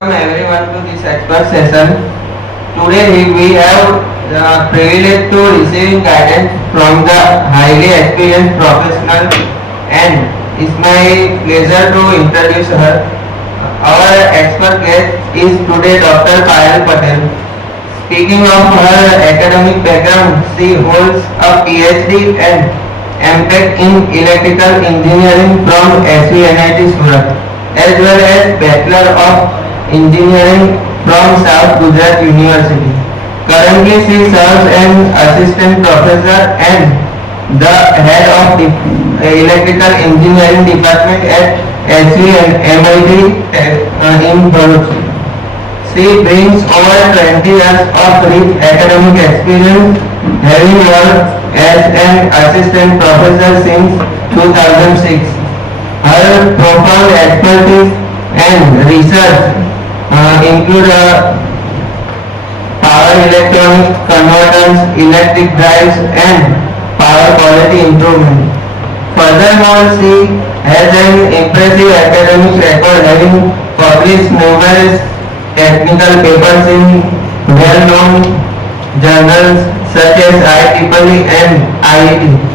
Welcome everyone to this expert session. Today we have the privilege to receive guidance from the highly experienced professional, and it's my pleasure to introduce her. Our expert guest is today Dr. Payal Patel. Speaking of her academic background, she holds a PhD and MTech in Electrical Engineering from SVNIT Surat, as well as Bachelor of Engineering from South Gujarat University. Currently, she serves as assistant professor and the head of the electrical engineering department at SVMIT in Bharuch. She brings over 20 years of rich academic experience, having worked as an assistant professor since 2006. Her profound expertise and research include power electronics, converters, electric drives, and power quality improvement. Furthermore, she has an impressive academic record, having published numerous technical papers in well-known journals such as IEEE and IET.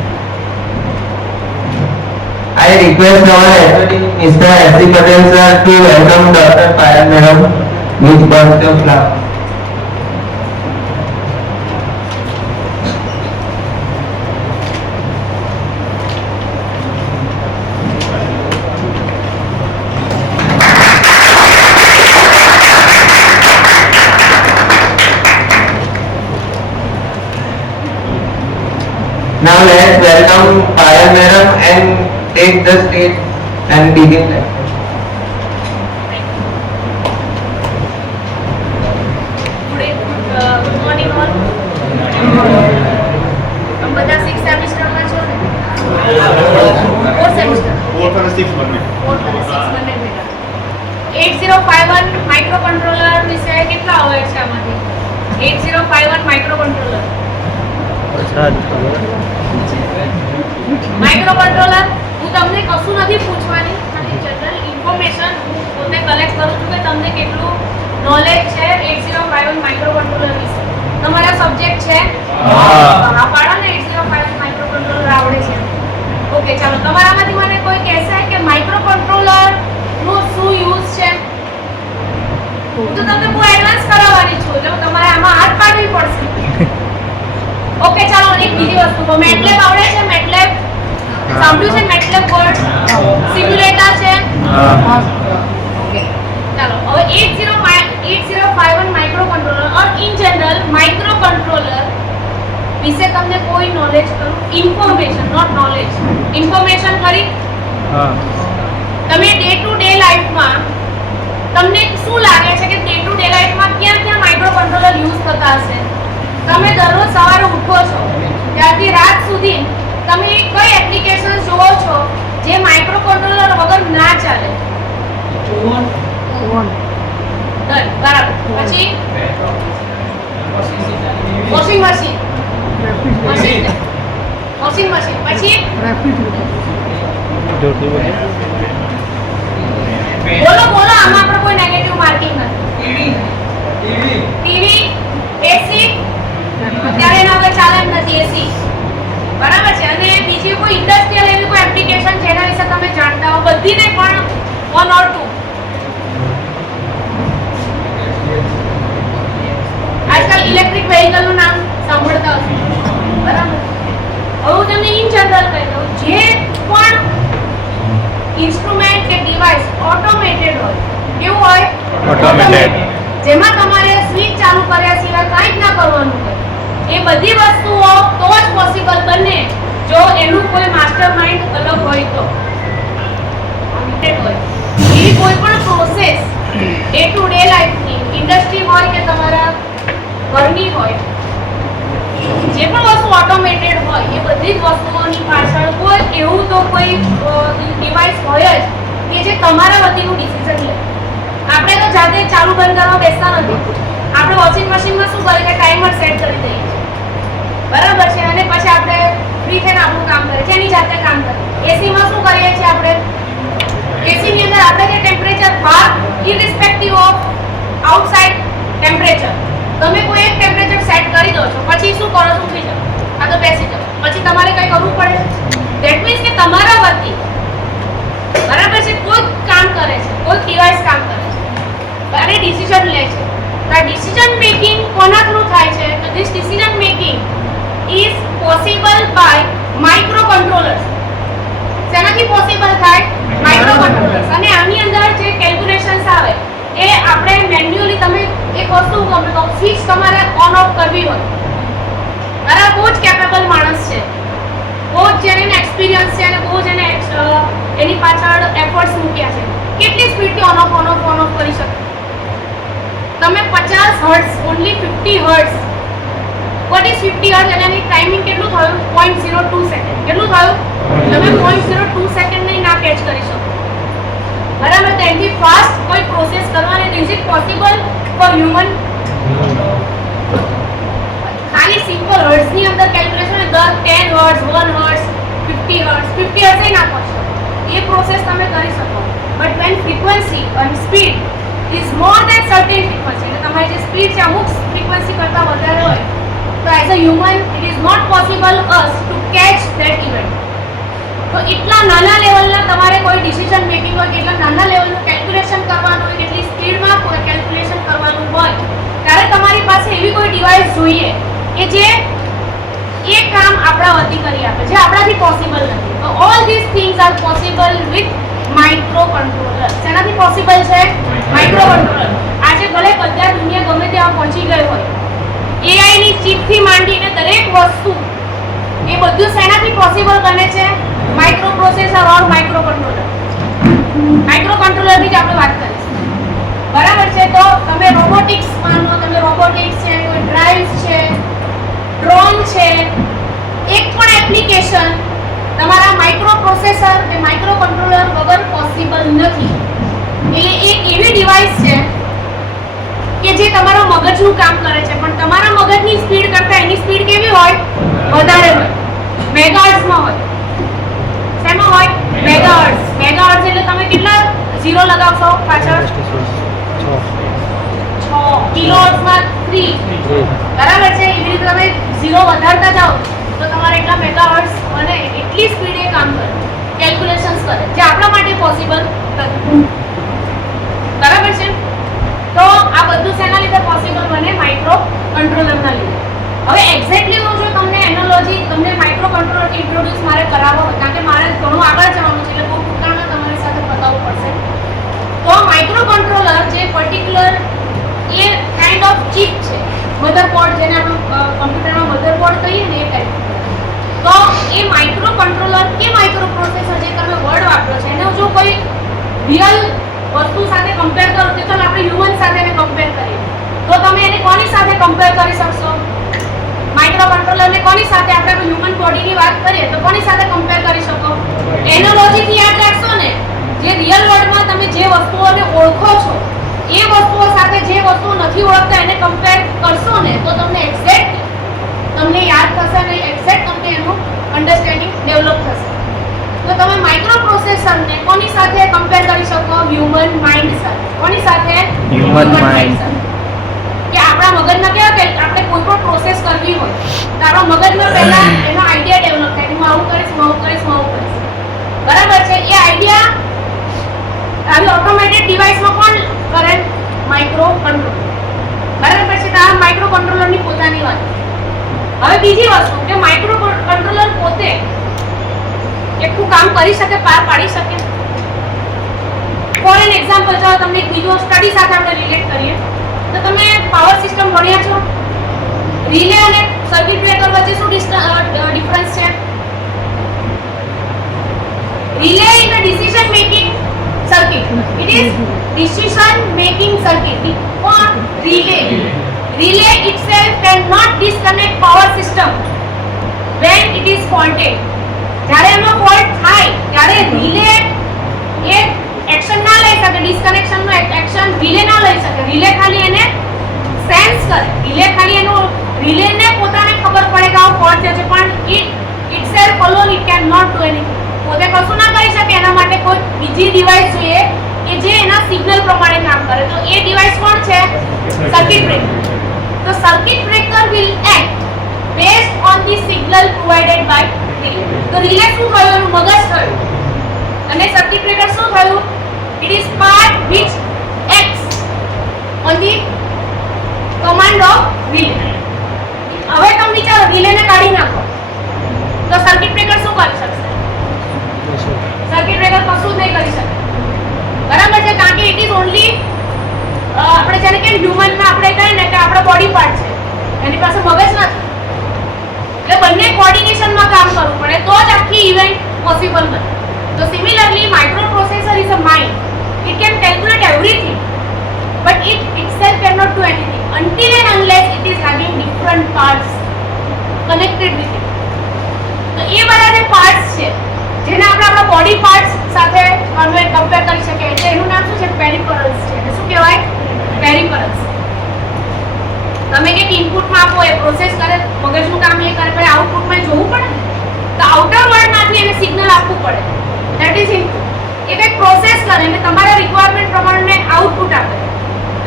I request our attorney, Mr. S.C. Patel sir, to welcome Dr. Payal madam with bunch of flowers. Now let's welcome Payal madam and take the stage and begin. Good morning all. हम બધા 6 semester માં છો ને? 4 semester. 4 અને 6 બંને. 4 અને 6 બંને બેટા. 8051 માઇક્રો કંટ્રોલર વિશે કેટલા અવેર છે આમાંથી? 8051 માઇક્રો કંટ્રોલર. માઇક્રો કંટ્રોલર હું તમને કશું નથી પૂછવાની, ખાલી જનરલ ઇન્ફોર્મેશન હું પોતે કલેક્ટ કરું છું કે તમને કેટલું નોલેજ છે 8051 માઇક્રો કંટ્રોલર વિશે. તમારા સબ્જેક્ટ છે હા પાડો ને 8051 માઇક્રો કંટ્રોલર આવડે છે. ઓકે ચાલો, તમારામાંથી મને કોઈ કહેશે કે માઇક્રો કંટ્રોલર નો શું યુઝ છે? હું તો તમને બહુ એડવાન્સ કરાવવાની છું, એટલે તમારે આમાં હાથ પાડવી પડશે. ઓકે ચાલો, એક બીજી વસ્તુ મેટલેબ આવડે છે? મેટલેબ સાંભળ્યું છે? મેટલેબ વર્ડ સિમ્યુલેટર છે. ઓકે ચાલો, હવે 8051 micro controller or in general micro controller વિશે તમને કોઈ નોલેજ કરું? ઇન્ફોર્મેશન, નોટ નોલેજ, ઇન્ફોર્મેશન કરી. તમે ડે ટુ ડે લાઈફમાં તમને શું લાગે છે કે ડે ટુ ડે લાઈફમાં ક્યાં ક્યાં માઇક્રો કંટ્રોલર યુઝ થતા હશે? તમે દરરોજ સવારે ઉઠો છો ત્યારથી રાત સુધી તમે કઈ એપ્લિકેશન જોવો છો જે માઇક્રો કંટ્રોલર વગર ના ચાલે? ડન, બરાબર. પછી વોશિંગ મશીન, વોશિંગ મશીન. પછી બોલો બોલો, આમાં આપણે કોઈ નેગેટિવ માર્કિંગ નથી. ટીવી, એસી અત્યારે એના વગર ચાલે જ નથી એસી, બરાબર છે. અને બીજી કોઈ ઇન્ડસ્ટ્રીયલ એવી કોઈ એપ્લિકેશન જેના વિશે તમે જાણતા હો? બધીને પણ 1 or 2. આજકાલ ઇલેક્ટ્રિક વ્હીકલનું નામ સાંભળતા હશો, બરાબર? હવે હું તમને ઇન જનરલ કહી દઉં, જે પણ ઇન્સ્ટ્રુમેન્ટ કે ડિવાઇસ ઓટોમેટેડ હોય, કેવું હોય? ઓટોમેટેડ, જેમાં તમારે સ્વિચ ચાલુ કર્યા સિવાય કંઈ જ ના કરવાનું હોય, એ બધી વસ્તુઓ તો જ પોસિબલ બને જો એનું કોઈ માસ્ટર માઇન્ડ અલગ હોય તો. હોય એ કોઈ પણ પ્રોસેસ ડે ટુ ડે લાઈફની, ઇન્ડસ્ટ્રી હોય કે તમારા ઘરની હોય, જે પણ વસ્તુ ઓટોમેટેડ હોય એ બધી જ વસ્તુઓની પાછળ કોઈ એવું તો કોઈ ડિવાઇસ હોય જ કે જે તમારા વતીનું ડિસિઝન લે. આપણે તો જાતે ચાલુ બંધ કરવા બેસતા નથી. આપણે વોશિંગ મશીનમાં શું કરીએ? ટાઈમર સેટ કરી દઈએ, બરાબર છે, અને પછી આપણે ફ્રી થઈને આપણું કામ કરીએ, જેની જાતે કામ કરીએ. એસીમાં શું કરીએ છીએ આપણે? એસી ની અંદર આપણે જે ટેમ્પરેચર બહાર ઇરરિસ્પેક્ટિવ ઓફ આઉટસાઇડ ટેમ્પરેચર, તમે કોઈ એક ટેમ્પરેચર સેટ કરી દો છો, પછી શું કરો છો? ઉઠી જાઓ, આ તો બેસી જાઓ, પછી તમારે કંઈ કરવું પડે? ધેટ મીન્સ કે તમારા વતી બરાબર છે, કોઈ કામ કરે છે, કોઈ ડિવાઇસ કામ કરે છે અને ડિસિઝન લે છે. તો આ ડિસિઝન મેકિંગ કોના થ્રુ થાય છે? તો this decision making is possible by micro controllers. શેનાથી પોસિબલ થાય? Micro controllers. અને આની અંદર જે કેલ્ક્યુલેશન્સ આવે એ આપણે મેન્યુઅલી, તમે એક વસ્તુ ગમે તો સ્વિચ તમારે ઓન ઓફ કરવી હોય, બરાબર, બહુ જ કેપેબલ માણસ છે, બહુ જ જેને એક્સપિરિયન્સ છે અને બહુ જ એને એની પાછળ એફર્ટ્સ મૂક્યા છે, કેટલી સ્પીડથી ઓન ઓફ કરી શકે? તમે 50 hertz, only 50 hertz. What is 50 hertz? એટલે એની ટાઈમિંગ કેટલું થયું? 0.02 સેકન્ડ. કેટલું થયું? તમે 0.02 સેકન્ડ નહીં ના કેચ કરી શકો, બરાબર? તો એની ફાસ્ટ કોઈ પ્રોસેસ કરવાની, is it possible for human? ખાલી સિમ્પલ હર્ટ્ઝની અંદર calculation 10 hertz, 1 hertz, 50 hertz, 50 hertz ના કરી શકો. એ પ્રોસેસ તમે કરી શકો. બટ વેન ફ્રીક્વન્સી અને speed is more than certain frequency, એટલે તમારી જે સ્પીડ છે અમુક ફ્રીક્વન્સી કરતાં વધારે હોય, તો as a human it is not possible us to catch that event. તો એટલા નાના લેવલના તમારે કોઈ ડિસિઝન મેકિંગ હોય, કેટલા નાના લેવલનું કેલ્ક્યુલેશન કરવાનું હોય, કેટલી સ્પીડમાં કેલ્ક્યુલેશન કરવાનું હોય, ત્યારે તમારી પાસે એવી કોઈ ડિવાઇસ જોઈએ કે જે એ કામ આપણા વતી કરી આપે, જે આપણાથી પોસિબલ નથી. તો all this things are possible with micro controller. શેનાથી પોસિબલ છે? Micro controller. આજે ભલે બધા દુનિયા ગમે ત્યાં પહોંચી ગઈ હોય, એઆઈ ની ચીપથી માંડીને દરેક વસ્તુ, એ બધું શેનાથી પોસિબલ બને છે? માઇક્રો પ્રોસેસર ઓર માઇક્રો કંટ્રોલર. માઇક્રો કંટ્રોલરની જ આપણે વાત કરીશું, બરાબર છે? તો તમે રોબોટિક્સ માનો, તમે રોબોટિક્સ છે, કોઈ ડ્રાઇવ્સ છે, ડ્રોન છે, એક પણ એપ્લિકેશન તમારા માઇક્રો પ્રોસેસર કે માઇક્રો કંટ્રોલર વગર પોસિબલ નથી. એટલે એક એવી ડિવાઇસ છે કે જે તમારા મગજનું કામ કરે છે, પણ તમારા મગજની સ્પીડ કરતાં એની સ્પીડ કેવી હોય? વધારે હોય, મેગાહર્ટ્ઝમાં હોય. શેમાં હોય? મેગાહર્ટ્ઝ. મેગાહર્ટ્ઝ એટલે તમે કેટલા ઝીરો લગાવશો પાછળ? 6. કિલોહર્ટ્ઝમાં 3, બરાબર છે? એવી રીતે તમે ઝીરો વધારતા જાઓ તો તમારે એટલા મેગાહર્ટ્ઝ બને, એટલી સ્પીડે કામ કરે, કેલ્ક્યુલેશન્સ કરે, જે આપણા માટે પોસિબલ નથી, બરાબર છે? તો આ બધું શેના લીધે પોસિબલ બને? માઇક્રો કંટ્રોલરના લીધે. હવે એક્ઝેક્ટલી હું જો તમને એનાલોજી, તમને માઇક્રો કંટ્રોલર ઇન્ટ્રોડ્યુસ મારે કરાવવો હોય, કારણ કે મારે ઘણું આગળ જવાનું છે, એટલે બહુ ટૂંકામાં તમારી સાથે બતાવવું પડશે. તો માઇક્રો કંટ્રોલર જે particular A kind of chip છે, મધરબોર્ડ, જેને આપણે કમ્પ્યુટરમાં મધરબોર્ડ કહીએ ને, એ ટાઈપ. તો એ માઇક્રો કંટ્રોલર કે માઇક્રો પ્રોસેસર, જે તમે વર્ડ વાપરો છો, એને જો કોઈ રિયલ વસ્તુ સાથે કમ્પેર કરો, કે ચાલો આપણે હ્યુમન સાથે એને કમ્પેર કરીએ, તો તમે એને કોની સાથે કમ્પેર કરી શકશો? માઇક્રો કંટ્રોલરને કોની સાથે? આપણે હ્યુમન બોડીની વાત કરીએ તો કોની સાથે કમ્પેર કરી શકો? એનાલોજીથી યાદ રાખશો ને, જે રિયલ વર્લ્ડમાં તમે જે વસ્તુઓને ઓળખો છો એ વસ્તુઓ સાથે જે વસ્તુઓ નથી ઓળખતા એને કમ્પેર કરશો ને, તો તમને એક્ઝેક્ટ તમને યાદ થશે અને એક્ઝેક્ટ તમને એનું અન્ડરસ્ટેન્ડિંગ ડેવલપ થશે. તો તમે માઇક્રો પ્રોસેસરને કોની સાથે કમ્પેર કરી શકો? હ્યુમન માઇન્ડ સાથે. કોની સાથે? હ્યુમન માઇન્ડ સાથે. કે આપણા મગજમાં કેવા કે આપણે કોઈ પણ પ્રોસેસ કરવી હોય તો આપણા મગજમાં પહેલા એનો આઈડિયા ડેવલપ થાય કે હું આવું કરીશ, હું આવું કરીશ, હું આવું કરીશ, બરાબર છે? એ આઈડિયા આવી ઓટોમેટેડ ડિવાઇસમાં કોણ કરે? માઇક્રો કંટ્રોલર, બરાબર છે? તો આ માઇક્રો કંટ્રોલરની પોતાની વાત. હવે બીજી વસ્તુ કે માઇક્રો કંટ્રોલર પોતે એટલું કામ કરી શકે, પાર પાડી શકે. ફોર એન એક્ઝામ્પલ, જો તમને એક બીજો સ્ટડી સાથે આપણે રિલેટ કરીએ તો તમે પાવર સિસ્ટમ ભણ્યા છો. રિલે અને સર્કિટ બ્રેકર વચ્ચે શું ડિફરન્સ છે? Relay is a decision making circuit. It is decision making circuit. Or relay. Relay itself cannot disconnect power system when it is faulted. જ્યારે એનો ફોલ્ટ થાય ત્યારે રિલે એ એક્શન ના લઈ શકે, ડિસ્કનેક્શન નો એક્શન રિલે ના લઈ શકે. રિલે ખાલી એને સેન્સ કરે, રિલે ખાલી એનો રિલેને પોતાને ખબર પડે કે આ ફોલ્ટ છે, પણ itself alone it cannot do anything. પોતે કશું ના કરી શકે, એના માટે કોઈ બીજી ડિવાઇસ જોઈએ કે જે એના સિગ્નલ પ્રમાણે કામ કરે. તો એ ડિવાઇસ કોણ છે? Circuit breaker. તો circuit breaker will act based on the signal provided by relay. તો રિલે શું થયું? એનું મગજ થયું. અને સર્કિટ બ્રેકર શું થયું? It is part which acts on the command of relay. હવે તમે વિચારો રિલેને કાઢી નાખો તો સર્કિટ બ્રેકર શું કરી શકશે? સર્કિટ બ્રેકર કશું જ નહીં કરી શકે. બરાબર છે? કારણ કે ઇટ ઇઝ ઓન્લી આપણે જેને કે હ્યુમનમાં આપણે કહીએ ને કે આપણો બોડી પાર્ટ છે, એની પાસે મગજ નથી. એટલે બંને કોઓર્ડિનેશનમાં કામ કરવું પડે તો જ આખી ઇવેન્ટ પોસિબલ બને. તો similarly micro processor is a mind. It can calculate everything, but it itself cannot do anything until and unless it is having different parts connected with it. તો એ બધા જે પાર્ટ્સ છે જેને આપણે આપણા બોડી પાર્ટ્સ સાથે કમ્પેર કરી શકીએ, એટલે એનું નામ શું છે? પેરિફેરલ્સ છે. એટલે શું કહેવાય? પેરિફેરલ્સ. તમે એક ઇનપુટમાં આપો, એ પ્રોસેસ કરે, મગજનું કામ એ કરે, પછી આઉટપુટમાં જોવું પડે ને, તો આઉટર વર્લ્ડમાંથી એને સિગ્નલ આપવું પડે. That is input. એ કંઈક પ્રોસેસ કરે અને તમારા રિક્વાયરમેન્ટ પ્રમાણે આઉટપુટ આપે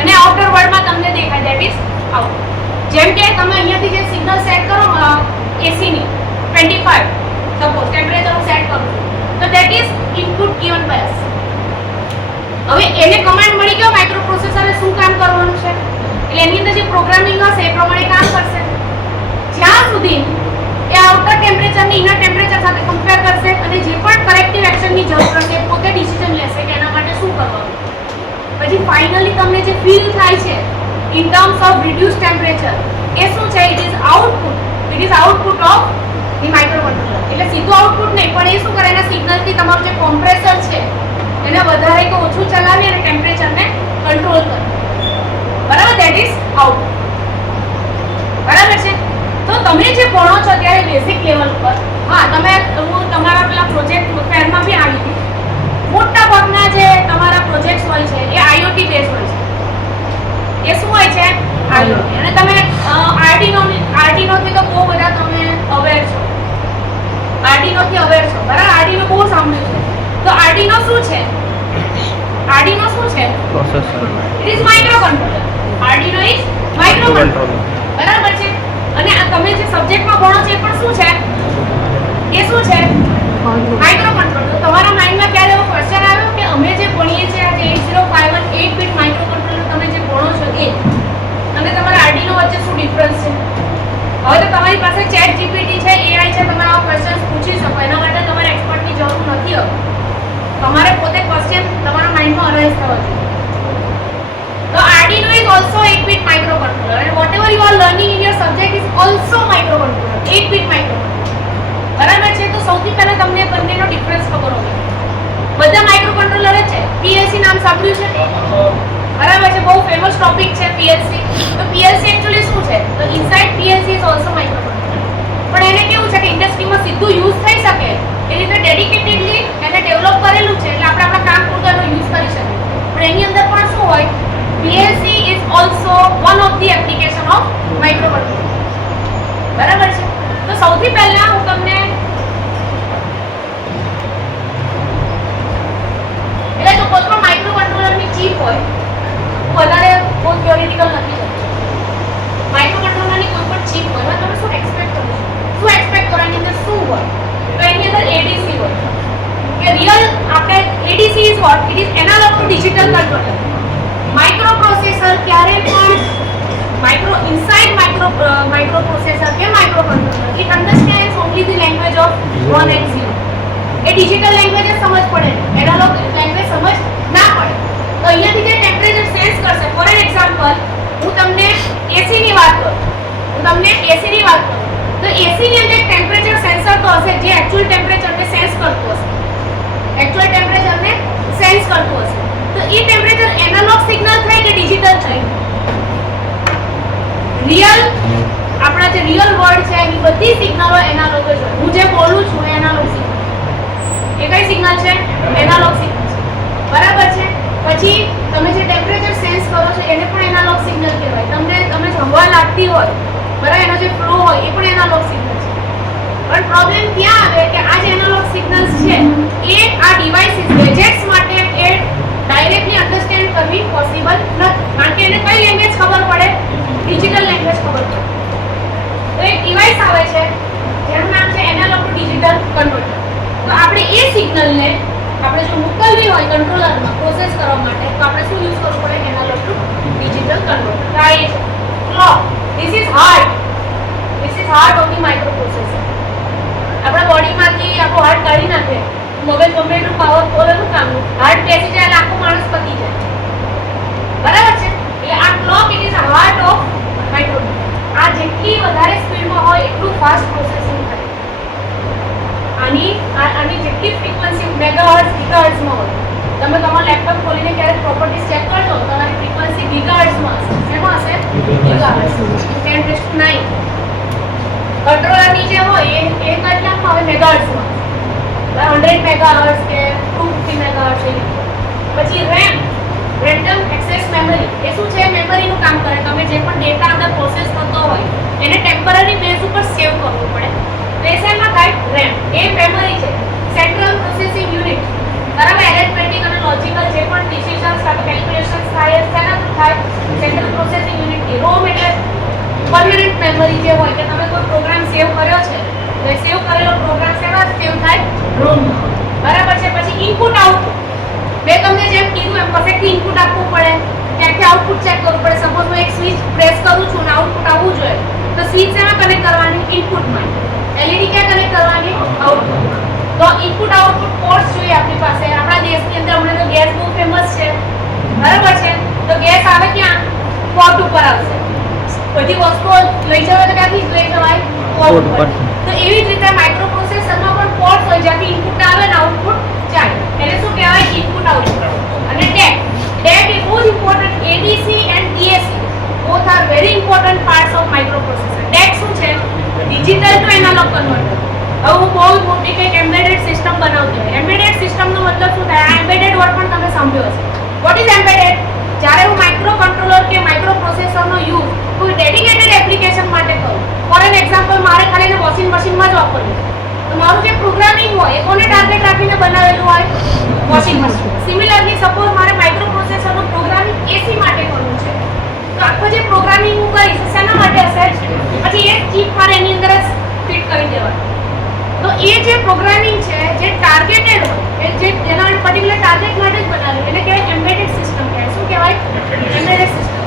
અને આઉટર વર્લ્ડમાં તમને દેખાય, ધેટ ઇઝ આઉટપુટ. જેમ કે તમે અહીંયાથી જે સિગ્નલ સેટ કરો એસીની 25 સપોઝ ટેમ્પરેચર હું સેટ કરું છું, તો that is input given by us. હવે એને કમાન્ડ મળી ગયો માઇક્રો પ્રોસેસરે શું કામ કરવાનું છે, એટલે એની અંદર જે પ્રોગ્રામિંગ હશે એ પ્રમાણે કામ કરશે. જ્યાં સુધી એ આઉટર ટેમ્પરેચરની ઇનર ટેમ્પરેચર સાથે કમ્પેર કરશે અને જે પણ કરેક્ટિવ એક્શનની જરૂર હશે પોતે ડિસિઝન લેશે કે એના માટે શું કરવાનું. પછી ફાઇનલી તમને જે ફીલ થાય છે in terms of reduce temperature, એ શું છે? It is output of the microcontroller. એટલે સીધું આઉટપુટ નહીં, પણ એ શું કરે? એના સિગ્નલથી તમારું જે કોમ્પ્રેસર છે એને વધારે કે ઓછું ચલાવી અને ટેમ્પરેચરને કંટ્રોલ કરે. બરાબર? That is output. બરાબર છે? તો તમે જે ભણો છો ત્યારે બેઝિક લેવલ પર, હા તમે હું તમારા પેલા પ્રોજેક્ટ ફેરમાં બી આવી હતી, મોટા ભાગના જે તમારા પ્રોજેક્ટ્સ હોય છે એ આઈઓટી બેઝ હોય છે. એ શું હોય છે? આઈઓટી. અને તમે આર્ડિનોથી તો બહુ બધા તમે અવેર છો. આર્ડિનોથી અવેર છો, બરાબર? આર્ડિનો બહુ સાંભળ્યું છે. તો આર્ડિનો શું છે? આર્ડિનો શું છે? Processor. It is microcontroller. Arduino is microcontroller. બરાબર છે? અને આ તમે જે સબ્જેક્ટમાં ભણો છો એ પણ શું છે? એ શું છે? માઇક્રોકન્ટ્રોલર. તો તમારા માઇન્ડમાં ક્યારે એવો ક્વેશ્ચન આવ્યો કે અમે જે ભણીએ છીએ આજે 8051 8 બીટ માઇક્રોકન્ટ્રોલર તમે જે ભણો છો એ અને તમારા આર્ડિનો વચ્ચે શું ડિફરન્સ છે? હવે તો તમારી પાસે ચેટ જીપીટી છે, એઆઈ છે, તમે આવા ક્વેશ્ચન્સ પૂછી શકો. એના માટે તમારે એક્સપર્ટની જરૂર નથી હવે. તમારે પોતે ક્વેશ્ચન તમારા માઇન્ડમાં અરાઇઝ થવા જોઈએ. The Arduino is also 8-bit microcontroller and whatever you are learning in your subject is also microcontroller, 8-bit microcontroller. બરાબર છે? તો સૌથી પહેલા તમને બંનેનો ડિફરન્સ ખબર હોવી જોઈએ. બધા માઇક્રોકન્ટ્રોલર જ છે. પીએલસી નામ સાંભળ્યું છે? બરાબર છે? બહુ ફેમસ ટોપિક છે પીએલસી. તો પીએલસી એક્ચ્યુઅલી શું છે? તો inside PLC is also microcontroller. પણ એને કેવું છે કે ઇન્ડસ્ટ્રીમાં સીધું યુઝ થઈ શકે એ રીતે ડેડિકેટેડલી એને ડેવલપ કરેલું છે, એટલે આપણે આપણા કામ પૂરતો એનો યુઝ કરી શકીએ. પણ એની અંદર પણ શું હોય? PLC is also one of the application of microcontroller. બરાબર છે? તો સૌથી પહેલા હું તમને એટલે તો કોઈ પણ માઇક્રોકન્ટ્રોલરની ચિપ હોય, વધારે બહુ થિયોરિટિકલ નથી જતી. માઇક્રોકન્ટ્રોલરની કોઈ પણ ચિપ હોય, તમે શું એક્સપેક્ટ કરો છો? શું એક્સપેક્ટ કરો? એની અંદર શું હોય? તો એની અંદર એડીસી હોય. કે રિયલ આપણે ADC is what? It is analogue to digital converter. Microprocessor ક્યારે પણ માઇક્રોપ્રોસેસર કે microcontroller it understands only the language of 1 and 0. એ ડિજિટલ લેંગ્વેજ જ સમજ પડે, એનાલોગ લેંગ્વેજ સમજ ના પડે. તો અહીંયાથી જે ટેમ્પરેચર સેન્સ કરશે, ફોર એન એક્ઝામ્પલ હું તમને એસીની વાત કરું, તો એસીની અંદર એક ટેમ્પરેચર સેન્સર તો હશે જે એકચ્યુઅલ ટેમ્પરેચરને સેન્સ કરતું હશે. તો એ ટેમ્પરેચર એનાલોગ સિગ્નલ થાય કે ડિજિટલ થાય? રિયલ આપણા જે રિયલ વર્લ્ડ છે એની બધી સિગ્નલો એનાલોગ જ હોય. હું જે બોલું છું એ એનાલોગ સિગ્નલ. એ કઈ સિગ્નલ છે? એનાલોગ સિગ્નલ છે. બરાબર છે? પછી તમે જે ટેમ્પરેચર સેન્સ કરો છો એને પણ એનાલોગ સિગ્નલ કહેવાય. તમે હવા લાગતી હોય, બરાબર, એનો જે ફ્લો હોય એ પણ એનાલોગ સિગ્નલ છે. પણ પ્રોબ્લેમ ત્યાં આવે કે આ જે એનાલોગ સિગ્નલ્સ છે એ આ ડિવાઇસીસ ગેજેટ્સ માટે એ ડાયરેક્ટલી અન્ડરસ્ટેન્ડ કરવી પોસિબલ નથી, કારણ કે એને કઈ ડિજિટલ લેંગ્વેજ ખબર પડે. તો એક ડિવાઇસ આવે છે જેનું નામ છે એનાલોગ ટુ ડિજિટલ કન્વર્ટર. તો આપણે એ સિગ્નલને આપણે જો મોકલવી હોય કંટ્રોલરમાં પ્રોસેસ કરવા માટે તો આપણે શું યુઝ કરવું પડે? Analogue to digital converter. આ એ છે clock. This is heart of the micro processor. આપણા બોડીમાંથી આપણું હાર્ટ કાઢી નાખે, મગજ ગમે એટલું પાવરફુલ એનું કામનું, હાર્ટ બેસી જાય લાખો માણસ પતી જાય, બરાબર છે? એટલે આ clock it is heart of micro. આ જેટલી વધારે સ્પીડમાં હોય એટલું ફાસ્ટ પ્રોસેસિંગ થાય. આની જેટલી ફ્રીક્વન્સી મેગાહર્ટ્ઝ ગીગાહર્ટ્ઝમાં હોય. તમે તમારું લેપટોપ ખોલીને ક્યારેક પ્રોપર્ટીઝ ચેક કરજો, તમારી ફ્રીક્વન્સી ગીગાહર્ટ્ઝમાં હશે. શેમાં હશે? ગીગાહર્ટ્ઝ. 10⁹. કંટ્રોલરની જે હોય એ કેટલામાં આવે? મેગાહર્ટ્ઝમાં. 100 મેગાહર્ટ્ઝ કે 250 મેગાહર્ટ્ઝ. પછી RAM, રેન્ડમ એક્સેસ મેમરી. એ શું છે? મેમરીનું કામ કરે. તમે જે પણ ડેટા અંદર પ્રોસેસ થતો હોય એને ટેમ્પરરી બેઝ ઉપર સેવ કરવું પડે. તો એ શેમાં થાય? RAM. એ મેમરી છે. Central processing unit. બરાબર? એરિથમેટિક અને લોજિકલ જે પણ ડિસિઝન્સ અથવા કેલ્ક્યુલેશન્સ થાય તેનાથી થાય સેન્ટ્રલ પ્રોસેસિંગ યુનિટની. ROM એટલે પરમેનન્ટ મેમરી જે હોય કે તમે કોઈ પ્રોગ્રામ સેવ કર્યો છે તો એ સેવ કરેલો પ્રોગ્રામ શેમાં સેવ થાય? ROM. બરાબર છે? પછી ઇનપુટ આઉટપુટ. મેં તમને જેમ કીધું એમ કશેકથી ઇનપુટ આપવું પડે, ત્યાંથી આઉટપુટ ચેક કરવું પડે. સપોઝ હું એક સ્વિચ પ્રેસ કરું છું અને આઉટપુટ આવવું જોઈએ તો સ્વિચ શેમાં કનેક્ટ કરવાની? ઇનપુટમાં. એલઈડી ક્યાં કનેક્ટ કરવાની? આઉટપુટમાં. તો ઇનપુટ આઉટપુટ પોર્ટ્સ જોઈએ આપણી પાસે. આપણા દેશની અંદર હમણાં તો ગેસ બહુ ફેમસ છે, બરાબર છે? તો ગેસ આવે ક્યાં? પોર્ટ ઉપર આવશે. બધી વસ્તુઓ લઈ જવાય તો ક્યાંથી લઈ જવાય? પોર્ટ ઉપર. તો એવી જ રીતે માઇક્રો પ્રોસેસરમાં પણ પોર્ટ હોય જ્યાંથી ઇનપુટ આવે ને આઉટપુટ જાય. એટલે શું કહેવાય? Input output. અને DAC is most important. ADC and DAC both are very important parts of microprocessor. DAC શું છે? Digital to analogue converter. હવે હું બહુ મોટી કંઈક એમ્બેડેડ સિસ્ટમ બનાવતી હોય. એમ્બેડેડ સિસ્ટમનો મતલબ શું થાય? આ એમ્બેડેડ વર્ડ પણ તમે સાંભળ્યો હશે. What is embedded? જ્યારે હું માઇક્રો કંટ્રોલર કે માઇક્રો પ્રોસેસરનો યુઝ કોઈ ડેડિકેટેડ એપ્લિકેશન માટે કરું, ફોર એન એક્ઝામ્પલ મારે ખાલી એને વોશિંગ મશીનમાં જ વાપરવું તો મારું જે પ્રોગ્રામિંગ હોય એ કોને ટાર્ગેટ રાખીને બનાવેલું હોય? Washing machine. સિમિલરલી સપોઝ મારે માઇક્રો પ્રોસેસરનું પ્રોગ્રામિંગ એસી માટે કરવું છે તો આખો જે પ્રોગ્રામિંગ હું કરીશ શેના માટે હશે? પછી એ ચિપ મારે એની અંદર જ ફિટ કરી દેવાનું. તો એ જે પ્રોગ્રામિંગ છે જે ટાર્ગેટેડ હોય એ જે જેના પર્ટિક્યુલર ટાર્ગેટ માટે જ બનાવેલું એને કહેવાય એમ્બેડેડ સિસ્ટમ. કહેવાય શું કહેવાય? Embedded system.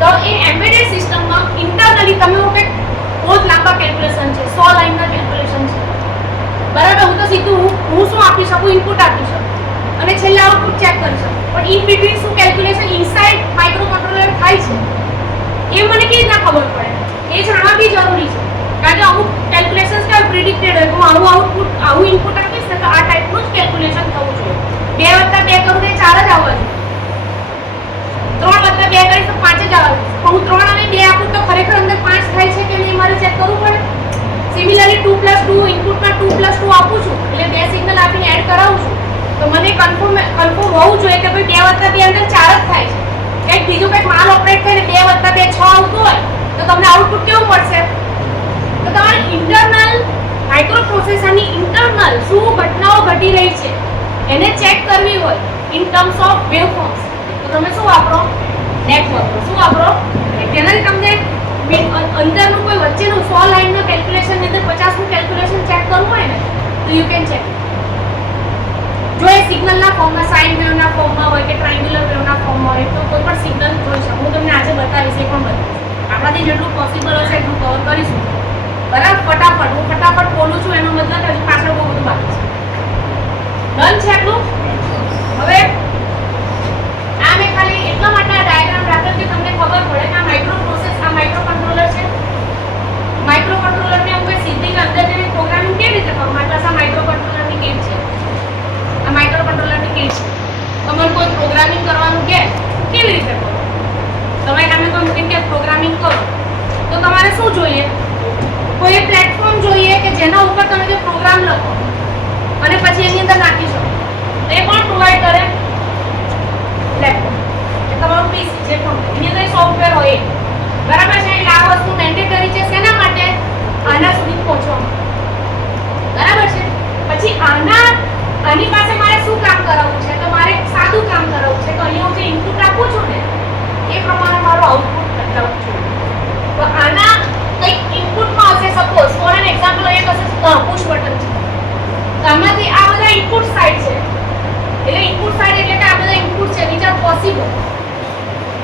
તો એ એમ્બેડેડ સિસ્ટમમાં ઇન્ટરનલી તમે કંઈક બહુ જ લાંબા કેલ્ક્યુલેશન છે, 100 લાઇનના કેલ્ક્યુલેશન છે, બરાબર? હું તો સીધું હું શું આપી શકું? ઇનપુટ આપી શકું અને છેલ્લે આઉટપુટ ચેક કરી શકું. પણ ઇન બિટવીન શું કેલ્ક્યુલેશન ઇનસાઇડ માઇક્રો કંટ્રોલર થાય છે એ મને કેવી રીતના ખબર પડે? એ જાણવા બી જરૂરી છે. કારણ કે અમુક કેલ્ક્યુલેશન્સ કેવા પ્રિડિક્ટેડ હોય. હું આવું આઉટપુટ આવું ઇનપુટ આપીશ ને તો આ ટાઈપનું જ કેલ્ક્યુલેશન થવું જોઈએ. 2 + 2 કરું તો 4 જ આવવા જોઈએ. 3 + 2 કરીશ તો 5 જ આવવા જોઈએ. હું 3 અને 2 આપું તો ખરેખર અંદર 5 થાય છે કે નહીં મારે ચેક કરવું પડે. સિમિલરલી 2 + 2 ઇનપુટમાં 2 + 2 આપું છું એટલે 2 સિગ્નલ આપીને એડ કરાવું છું તો મને કન્ફર્મ હોવું જોઈએ કે ભાઈ 2 + 2 અંદર 4 જ થાય છે. કંઈક બીજું કંઈક માલ ઓપરેટ થઈને 2 + 2 6 આવતું હોય તો તમને આઉટપુટ કેવું મળશે? તો તમારે ઇન્ટરનલ માઇક્રો પ્રોસેસરની ઇન્ટરનલ શું ઘટનાઓ ઘટી રહી છે એને ચેક કરવી હોય ઇન ટર્મ્સ ઓફ વેવફોર્મ્સ તો તમે શું વાપરો? DAC વાપરો. શું વાપરો? જેનાથી તમને અંદરનું કોઈ વચ્ચેનું 100 લાઇનના કેલ્ક્યુલેશનની અંદર 50નું કેલ્ક્યુલેશન ચેક કરવું હોય ને તો યુ કેન ચેક. જો એ સિગ્નલના ફોર્મમાં સાઇન વેવના ફોર્મમાં હોય કે ટ્રાયંગ્યુલર વેવના ફોર્મમાં હોય તો કોઈ પણ સિગ્નલ જોઈ શકો. હું તમને આજે બતાવીશ, એ પણ બતાવીશ. આપણાથી જેટલું પોસિબલ હશે એટલું કવર કરીશું, બરાબર? ફટાફટ હું ફટાફટ બોલું છું એનો મતલબ હજી પાછળ બહુ બધું બાકી છે. ડન છે આટલું? હવે આ મેં ખાલી એટલા માટે આ ડાયાગ્રામ રાખ્યો કે તમને ખબર પડે કે આ માઇક્રો પ્રોસેસ આ માઇક્રો કંટ્રોલર છે. માઇક્રો કંટ્રોલરને હું કોઈ સીધી અંદર જઈને પ્રોગ્રામિંગ કેવી રીતે કરું? મારી પાસે આ માઇક્રો કંટ્રોલરની કિટ છે. આ માઇક્રો કંટ્રોલરની કિટ છે. તમારે કોઈ પ્રોગ્રામિંગ કરવાનું કે કેવી રીતે કરો? તમે તમે કોઈ મૂકીને કે પ્રોગ્રામિંગ કરો તો તમારે શું જોઈએ? કોઈ પ્લેટફોર્મ જોઈએ કે જેના ઉપર તમે જે પ્રોગ્રામ લખો અને પછી એની અંદર નાખી શકો. એ પણ પ્રોવાઈડ કરે લેપટોપ કે તમારું પીસી જે પણ એની અંદર સોફ્ટવેર હોય બરાબર છે. એટલે આ વસ્તુ મેન્ડેટરી છે શેના માટે? આના સુધી પહોંચવા માટે, બરાબર છે. પછી આની પાસે મારે શું કામ કરાવવું છે? તો મારે સાદું કામ કરાવવું છે. તો અહીંયા હું જે ઇનપુટ આપું છું ને એ પ્રમાણે મારું આઉટપુટ બતાવું